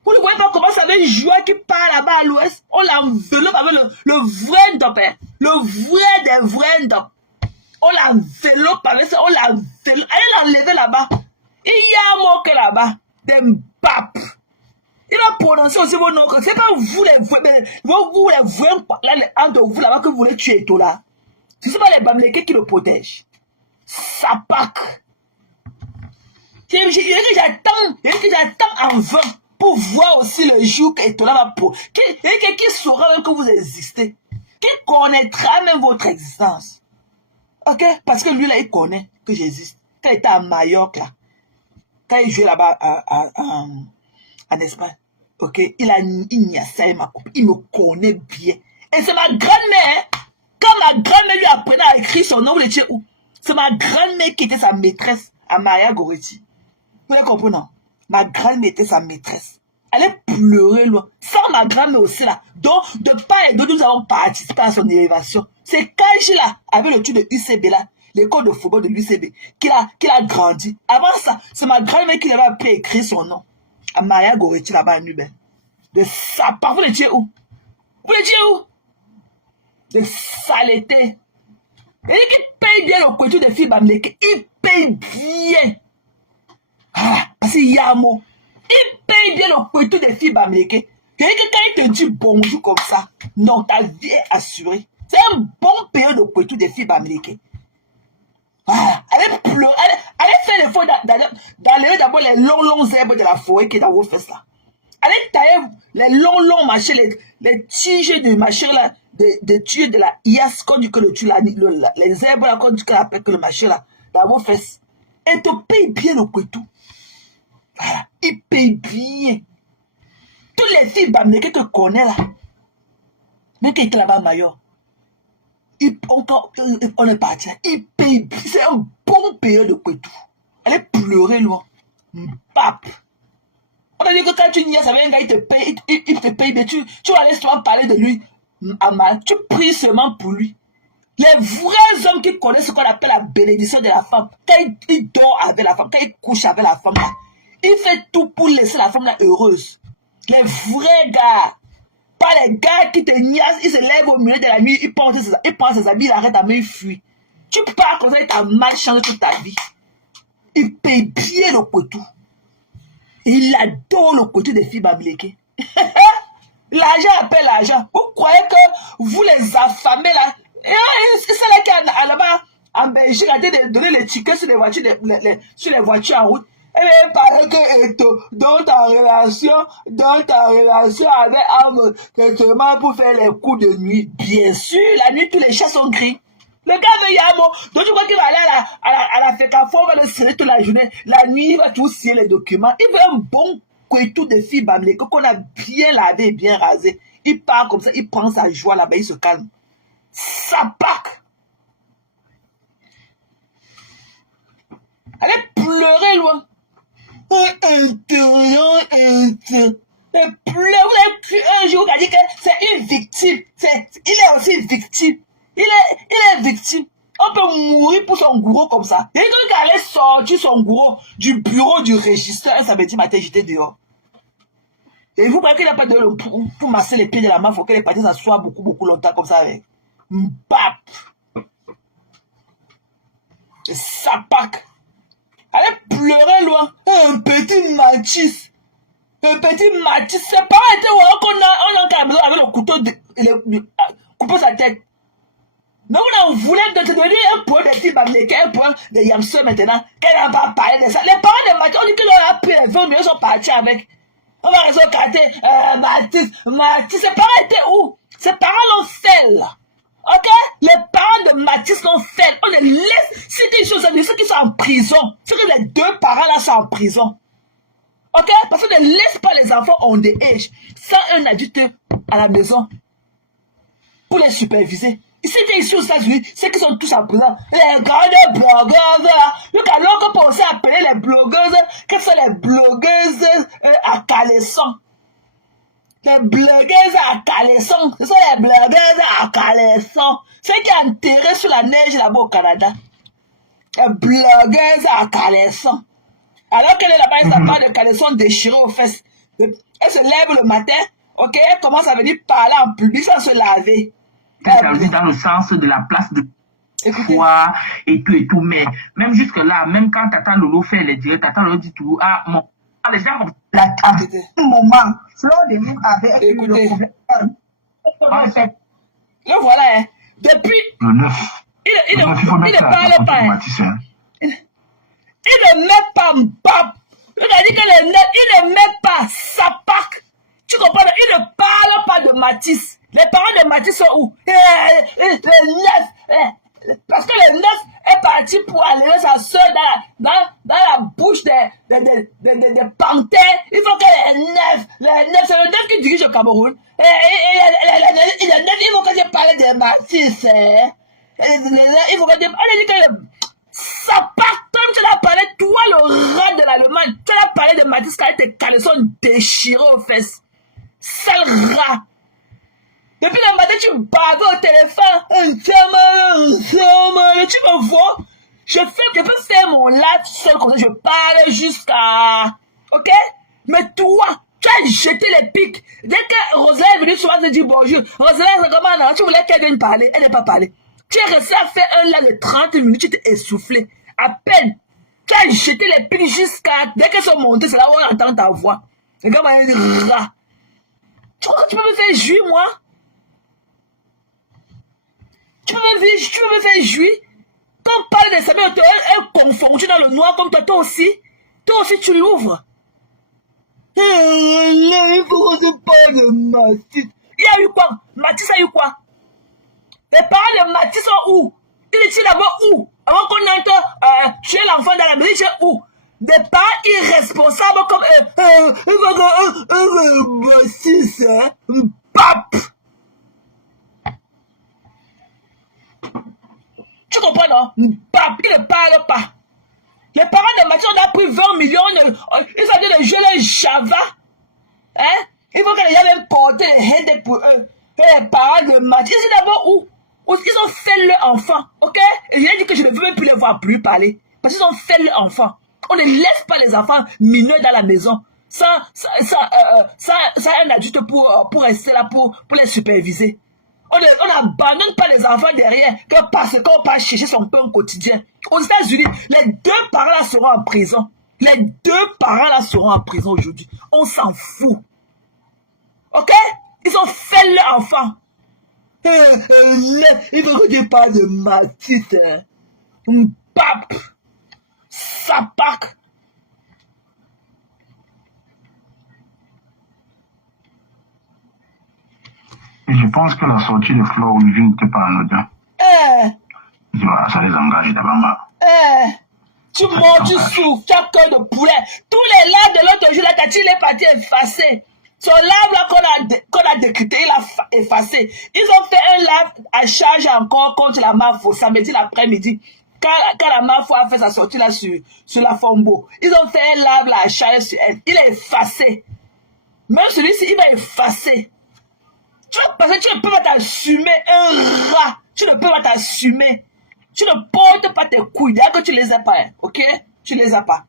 Vous ne voyez pas comment ça avait joué qui part là-bas à l'ouest? On l'enveloppe avec le vrai dop. Le vrai des vrais dop. On l'enveloppe avec ça. On l'enveloppe. Allez l'enlever là-bas. Il y a un mot que là-bas. Des mbap. Il a prononcé aussi vos noms. C'est pas vous les vrais. Mais vous les vrais. Là, entre vous là-bas que vous voulez tuer tout là. Ce ne sont pas les Bamileke qui le protègent. Ça pack. J'attends en vain pour voir aussi le jour qu'Etola va pour. Qui saura même que vous existez. Qui connaîtra même votre existence. Ok? Parce que lui là, il connaît que j'existe. Quand il était à Majorque là. Quand il jouait là-bas en Espagne. Ok? Il n'y a ça, il me connaît bien. Et c'est ma grand-mère. Quand ma grand-mère lui apprenait à écrire son nom, vous l'étiez où? C'est ma grand-mère qui était sa maîtresse à Maria Goretti. Vous les comprenez, non? Ma grand-mère était sa maîtresse. Elle est pleurer loin. Sans ma grand-mère aussi là. Donc, de part et d'autre, nous avons participé à son élévation. C'est Kaji là, avec le truc de UCB là, l'école de football de l'UCB, qu'il a grandi. Avant ça, c'est ma grand-mère qui avait appris à écrire son nom. À Maria Goretti là-bas à Nubel. De ça, par vous l'étiez où? Vous l'étiez où? De saleté. Et qui paye bien le couteau des filles Bamileke. Il paye bien. Ah, parce qu'il y a un mot. Il paye bien le couteau des filles Bamileke. Et quand il te dit bonjour comme ça, non, ta vie est assurée. C'est un bon payeur de couteau des filles Bamileke. Ah, allez pleurer. Allez faire l'effort d'enlever d'abord les longs herbes de la forêt qui est dans vos fesses là. Allez tailler les longs machins, les tiges du machin là. De tuer de la IAS quand du que le tue les herbes là quand du que l'appelle que le machin là dans vos fesses et te paye bien le couteau. Voilà, il paye bien. Toutes les filles Bamileke que connaît là, même qui étaient là-bas Mayor, On est parti. Il paye. C'est un bon payeur de Kwetu. Elle est pleurée loin. Pape. On a dit que quand tu niaises avec un gars, il te paye, mais tu vas aller souvent parler de lui. Amal, tu pries seulement pour lui. Les vrais hommes qui connaissent ce qu'on appelle la bénédiction de la femme, quand il dort avec la femme, quand il couche avec la femme, là, il fait tout pour laisser la femme là heureuse. Les vrais gars, pas les gars qui te niaisent, ils se lèvent au milieu de la nuit, ils prennent ses habits, ils arrêtent à main, ils fuient. Tu pars comme ça, il t'a mal changé toute ta vie. Il paye bien le Kwetu. Et il adore le côté des filles babléquées. L'argent appelle l'argent. Vous croyez que vous les affamez là? C'est là qui est là-bas en Belgique, a donné les tickets sur les voitures, sur les voitures en route. Et il paraît que dans ta relation avec Amos, que seulement pour faire les coups de nuit. Bien sûr, la nuit, tous les chats sont gris. Le gars veut Yamo. Donc tu crois qu'il va aller à la FECAFO, on va le serrer toute la journée. La nuit, il va tout scier les documents. Il veut un bon Kwetu de filles bamlées, qu'on a bien lavé, bien rasé. Il part comme ça, il prend sa joie là-bas, il se calme. Ça pack. Elle est pleurée loin. Elle pleure. Un jour, il a dit que c'est une victime. Il est aussi victime. Il est victime. On peut mourir pour son gourou comme ça. Il dit qu'il allait sortir son gourou du bureau du registre un samedi matin, j'étais dehors. Et vous croyez qu'il n'a pas de pour masser les pieds de la main, il faut que les parties s'assoient beaucoup longtemps comme ça avec. Mbap. Et ça pack. Elle est pleurée loin. Un petit Mathis. Ses parents étaient où on a qu'à la maison avec le couteau couper sa tête. Mais on voulait te donner un point de type américain, un point de Yamso maintenant. Qu'elle n'a pas parlé de ça. Les parents de Mathis, on dit qu'ils ont pris les 20 millions, ils sont partis avec. On va résoudre Mathis. Ses parents étaient où? Ses parents l'ont fait là. Ok? Les parents de Mathis l'ont fait. On les laisse. C'était une chose à dire, ceux qui sont en prison. Ceux que les deux parents là sont en prison. Ok? Parce qu'on ne laisse pas les enfants on the age sans un adulte à la maison pour les superviser. Ici, ici aux États-Unis, ceux qui sont tous en prison, les grandes blogueuses, donc alors qu'on peut aussi appeler les blogueuses, quelles sont les blogueuses à caleçon? Les blogueuses à caleçon, ce sont les blogueuses à caleçon. Ceux qui ont enterré sous la neige là-bas au Canada. Les blogueuses à caleçon. Alors qu'elle est là-bas, elle s'appelle de caleçon déchiré aux fesses. Elle se lève le matin, ok, elle commence à venir parler en public sans se laver. Dans le sens de la place de foi et tout, mais même jusque là, même quand Tata Lolo fait les directs, Tata Lolo dit tout, les gens vont un moment, Flo de nous avait eu le problème. Le voilà, hein. Depuis le 9. Il ne parle pas, hein. Il ne met pas Mbap. Il a dit que il ne met pas sa pack. Tu comprends? Il ne parle pas de Matisse. Les parents de Matisse sont où? Le 9. Parce que le 9 est parti pour aller sa soeur dans la bouche des panthères. Il faut que le 9, c'est le 9 qui dirige le Cameroun. Le 9, il faut que je parle de Matisse. Il faut que je parle de... Ça part comme tu l'as parlé, toi le rat de l'Allemagne. Tu l'as parlé de Matisse qui a tes caleçons déchirés aux fesses. Sale rat. Depuis le matin, tu bavais au téléphone. Tu me vois? Je peux faire mon live seul comme ça. Je parle jusqu'à... Ok? Mais toi, tu as jeté les pics. Dès que Roselyne est venue souvent te dire bonjour. Roselyne, c'est comment? Tu voulais qu'elle vienne parler. Elle n'est pas parlé. Tu es resté à faire un live de 30 minutes. Tu t'es essoufflé. À peine. Tu as jeté les pics jusqu'à... Dès qu'elles sont montées, c'est là où on entend ta voix. Les gars, il dit rat. Tu crois que tu peux me faire jouir, moi? Tu peux me faire jouir? Quand on parle de ça, elle confond dans le noir comme toi, toi aussi tu l'ouvres. Il faut qu'on se parle de Matisse. Il y a eu quoi? Matisse a eu quoi? Les parents de Matisse sont où? Il est là-bas où? Avant qu'on entre tuer l'enfant dans la maison, c'est où? Des parents irresponsables comme Matisse, hein? Pape! Tu comprends, non? Il ne parle pas. Les parents de Mathieu, on a pris 20 millions, ils ont dit de jouer le Java. Hein? Il faut que les gens viennent porter les heads pour eux. Et les parents de Mathieu, ils sont d'abord où? Ils ont fait leur enfant, ok? Et j'ai dit que je ne veux même plus les voir plus parler. Parce qu'ils ont fait leur enfant. On ne laisse pas les enfants mineurs dans la maison. Ça un adulte pour rester là, pour les superviser. On n'abandonne pas les enfants derrière parce qu'on part chercher son pain au quotidien. Aux États-Unis, les deux parents là seront en prison. Les deux parents là seront en prison aujourd'hui. On s'en fout. Ok? Ils ont fait leur enfant. Il veut que tu parles de Mathis. Pape. Sapac. Et je pense que la sortie de Flore Olivier n'était pas anodin. Ça les engage d'abord. Tu montes, tu souffles, tu as cœur de poulet. Tous les laves de l'autre jour, là, Tati, il est parti effacer. Son lave là qu'on a décrypté, il a effacé. Ils ont fait un lave à charge encore contre la Mafo, samedi l'après-midi. Quand la Mafo a fait sa sortie là sur la Fombo, ils ont fait un lave là à charge sur elle. Il est effacé. Même celui-ci, il va effacer. Parce que tu ne peux pas t'assumer un rat. Tu ne peux pas t'assumer. Tu ne portes pas tes couilles. D'ailleurs que tu les as pas. Hein, ok? Tu les as pas.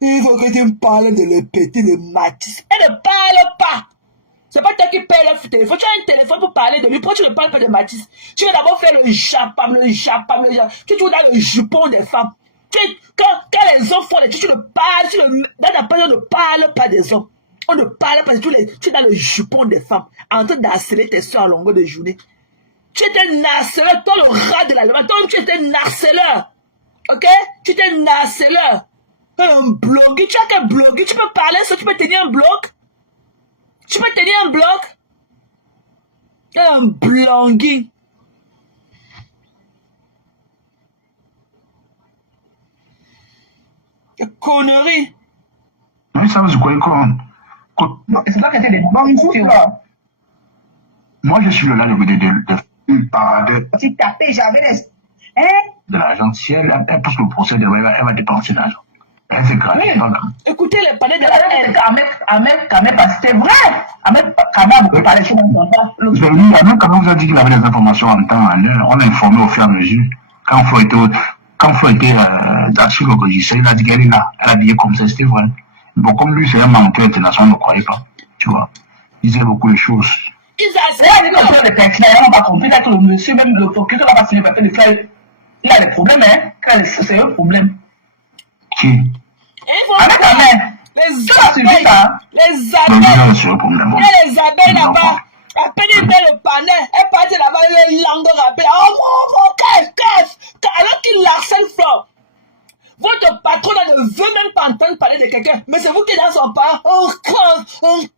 Il faut que tu me parles de le péter de Mathis. Elle ne parle pas. C'est pas toi qui paye le téléphone. Tu as un téléphone pour parler de lui. Pourquoi tu ne parles pas de Mathis? Tu vas d'abord faire le japam. Tu joues dans le jupon des femmes. Quand les hommes font les trucs, tu ne parles. Dans la période, on ne parle pas des hommes. On ne parle pas. Tu es dans le jupon des femmes. En train d'harceler tes soeurs à longueur de journée. Tu étais un harceleur. Toi, le rat de la loi. Toi, tu étais un harceleur. Ok? Tu étais un harceleur. Un blogueur. Tu as qu'un blogueur. Tu peux parler ça. Tu peux tenir un blog. Tu peux tenir un blog. Un blogueur. Quelle connerie. Mais ça vous croyez quoi? C'est pas que c'est des bons là. Moi, je suis là de parader. Si tapé, j'avais des. De l'argent. Si elle pousse le procès, elle va dépenser l'argent. Elle c'est grave. Écoutez les panneaux de la haine. Ahmed, parce que c'est vrai. Ahmed a beaucoup parlé sur mon contact. Ahmed Kamé vous a dit qu'il avait des informations en temps, en heure. On a informé au fur et à mesure. Quand Flo était sur le registre, il a dit qu'elle est là. Elle a dit comme ça, c'était vrai. Bon, comme lui, c'est un menteur international, on ne croyait pas. Tu vois. Il disait beaucoup de choses. Ils assurent. On n'a pas compris que le monsieur, même le procureur n'a pas signé le papier de frère. Il a des problèmes, hein. C'est un problème. Qui? Avec la main. Les abeilles là-bas. À peine il met le panel, elle partit là-bas, elle est langue rappelée. Oh, cache. Alors qu'il harcèle Flore. Votre patron ne veut même pas entendre parler de quelqu'un. Mais c'est vous qui êtes dans son pas. On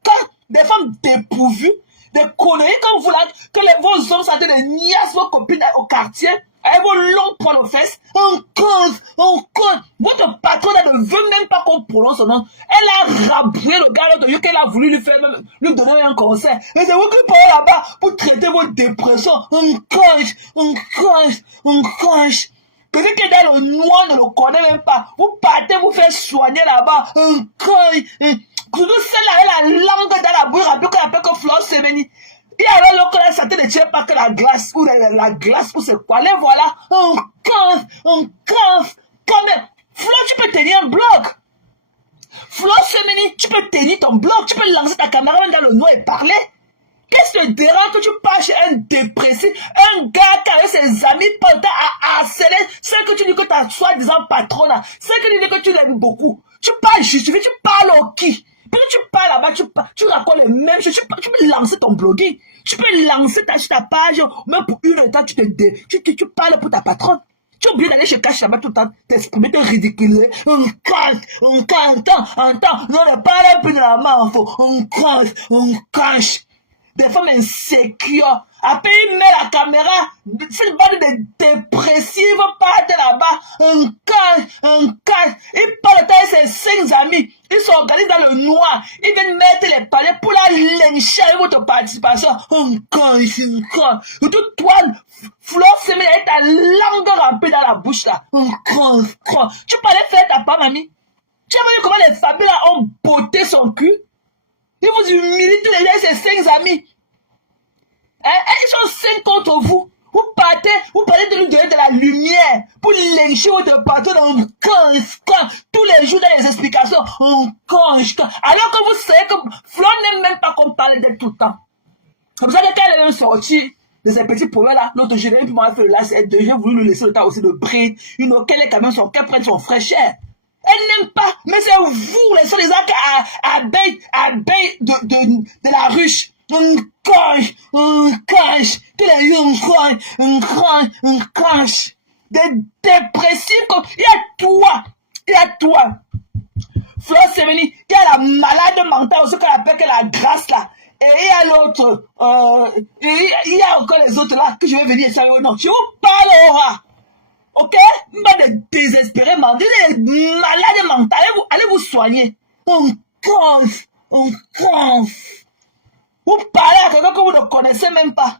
casse des femmes dépourvues, des conneries comme vous là, que vos hommes sont en train de niasse vos copines au quartier, avec vos longs poils aux fesses. On cause. Votre patron ne veut même pas qu'on prononce son nom. Elle a raboué le gars de qu'elle a voulu lui donner un conseil. Et c'est vous qui parlez là-bas pour traiter vos dépressions. On coche. Peut-être que dans le noir ne le connaît même pas. Vous partez vous faire soigner là-bas. Surtout celle-là, elle a la langue dans la bouche, rappelez qu'on appelle comme Flore Semeni. Et alors, l'autre, elle s'attend de tirer pas que la glace, ou la glace, ou c'est quoi. Les voilà. On cave. Quand même. Flore, tu peux tenir un bloc. Flore Semeni, tu peux tenir ton bloc. Tu peux lancer ta caméra dans le noir et parler. Qu'est-ce que te dérange que tu parles chez un dépressif, un gars qui avec ses amis pendant à harceler, c'est que tu dis que ta soi-disant patronne, c'est que tu dis que tu l'aimes beaucoup. Tu parles justifié, tu parles au qui. Puis tu parles là-bas, tu racontes les mêmes choses, tu peux lancer ton blogging, tu peux lancer ta page, même pour une temps, tu parles pour ta patronne. Tu oublies d'aller chez Cash là-bas tout le temps, t'exprimer, te ridiculiser. On entend, non, ne parle plus de la main, on cache. Des femmes insécures. Après, il met la caméra. Cette bande de dépressives part de là-bas. Un cache. Il parle de ses 5 amis, ils s'organisent dans le noir. Ils viennent mettre les palais pour la lyncher avec votre participation. Encore. Surtout toi, Flore Semeni, avec ta langue remplie dans la bouche là. Encore. Tu parlais faire ta part, mamie. Tu as vu comment les familles là ont botté son cul? Ils vous humilient tous les deux, ses 5 amis. Ils sont 5 contre vous. Vous parlez de nous donner de la lumière pour lyncher votre partout dans le camp, tous les jours dans les explications. Alors que vous savez que Flore n'aime même pas qu'on parle d'elle tout le temps. C'est pour ça que quand elle est sortie de ces petits problèmes là, l'autre jour, elle m'a fait le last, j'ai voulu lui laisser le temps aussi de bride, qu'elle est quand même qu'elle prenne son frère cher. Elle n'aime pas, mais c'est vous, les seuls gens qui abeillent de la ruche. Cache, que les cache, des dépressifs comme, il y a toi, Flore Semeni, qui a la malade mentale aussi qu'on appelle que la grâce là, et il y a l'autre, il y a encore les autres là, que je vais venir essayer, non, je vous parle au rat, ok, pas de désespérés mentaux, des malades mentales, allez vous soigner, on cache, vous parlez à quelqu'un que vous ne connaissez même pas.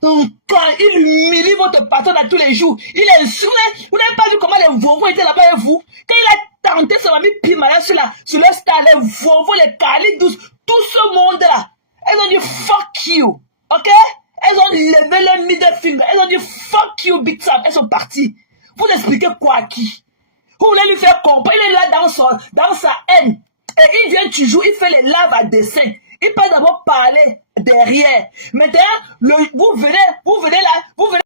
Quand il humilie votre patron à tous les jours, il est sourd. Vous n'avez pas vu comment les vovos étaient là-bas avec vous? Quand il a tenté son ami Pimaya sur le stade, les vovos, les calidous, tout ce monde-là, elles ont dit fuck you. Ok? Elles ont levé le middle finger. Elles ont dit fuck you, Big Sam. Elles sont parties. Vous expliquez quoi à qui? Vous voulez lui faire comprendre, il est là dans sa haine. Et il vient toujours, il fait les laves à dessin. Il peut d'abord parler derrière. Maintenant, vous venez là,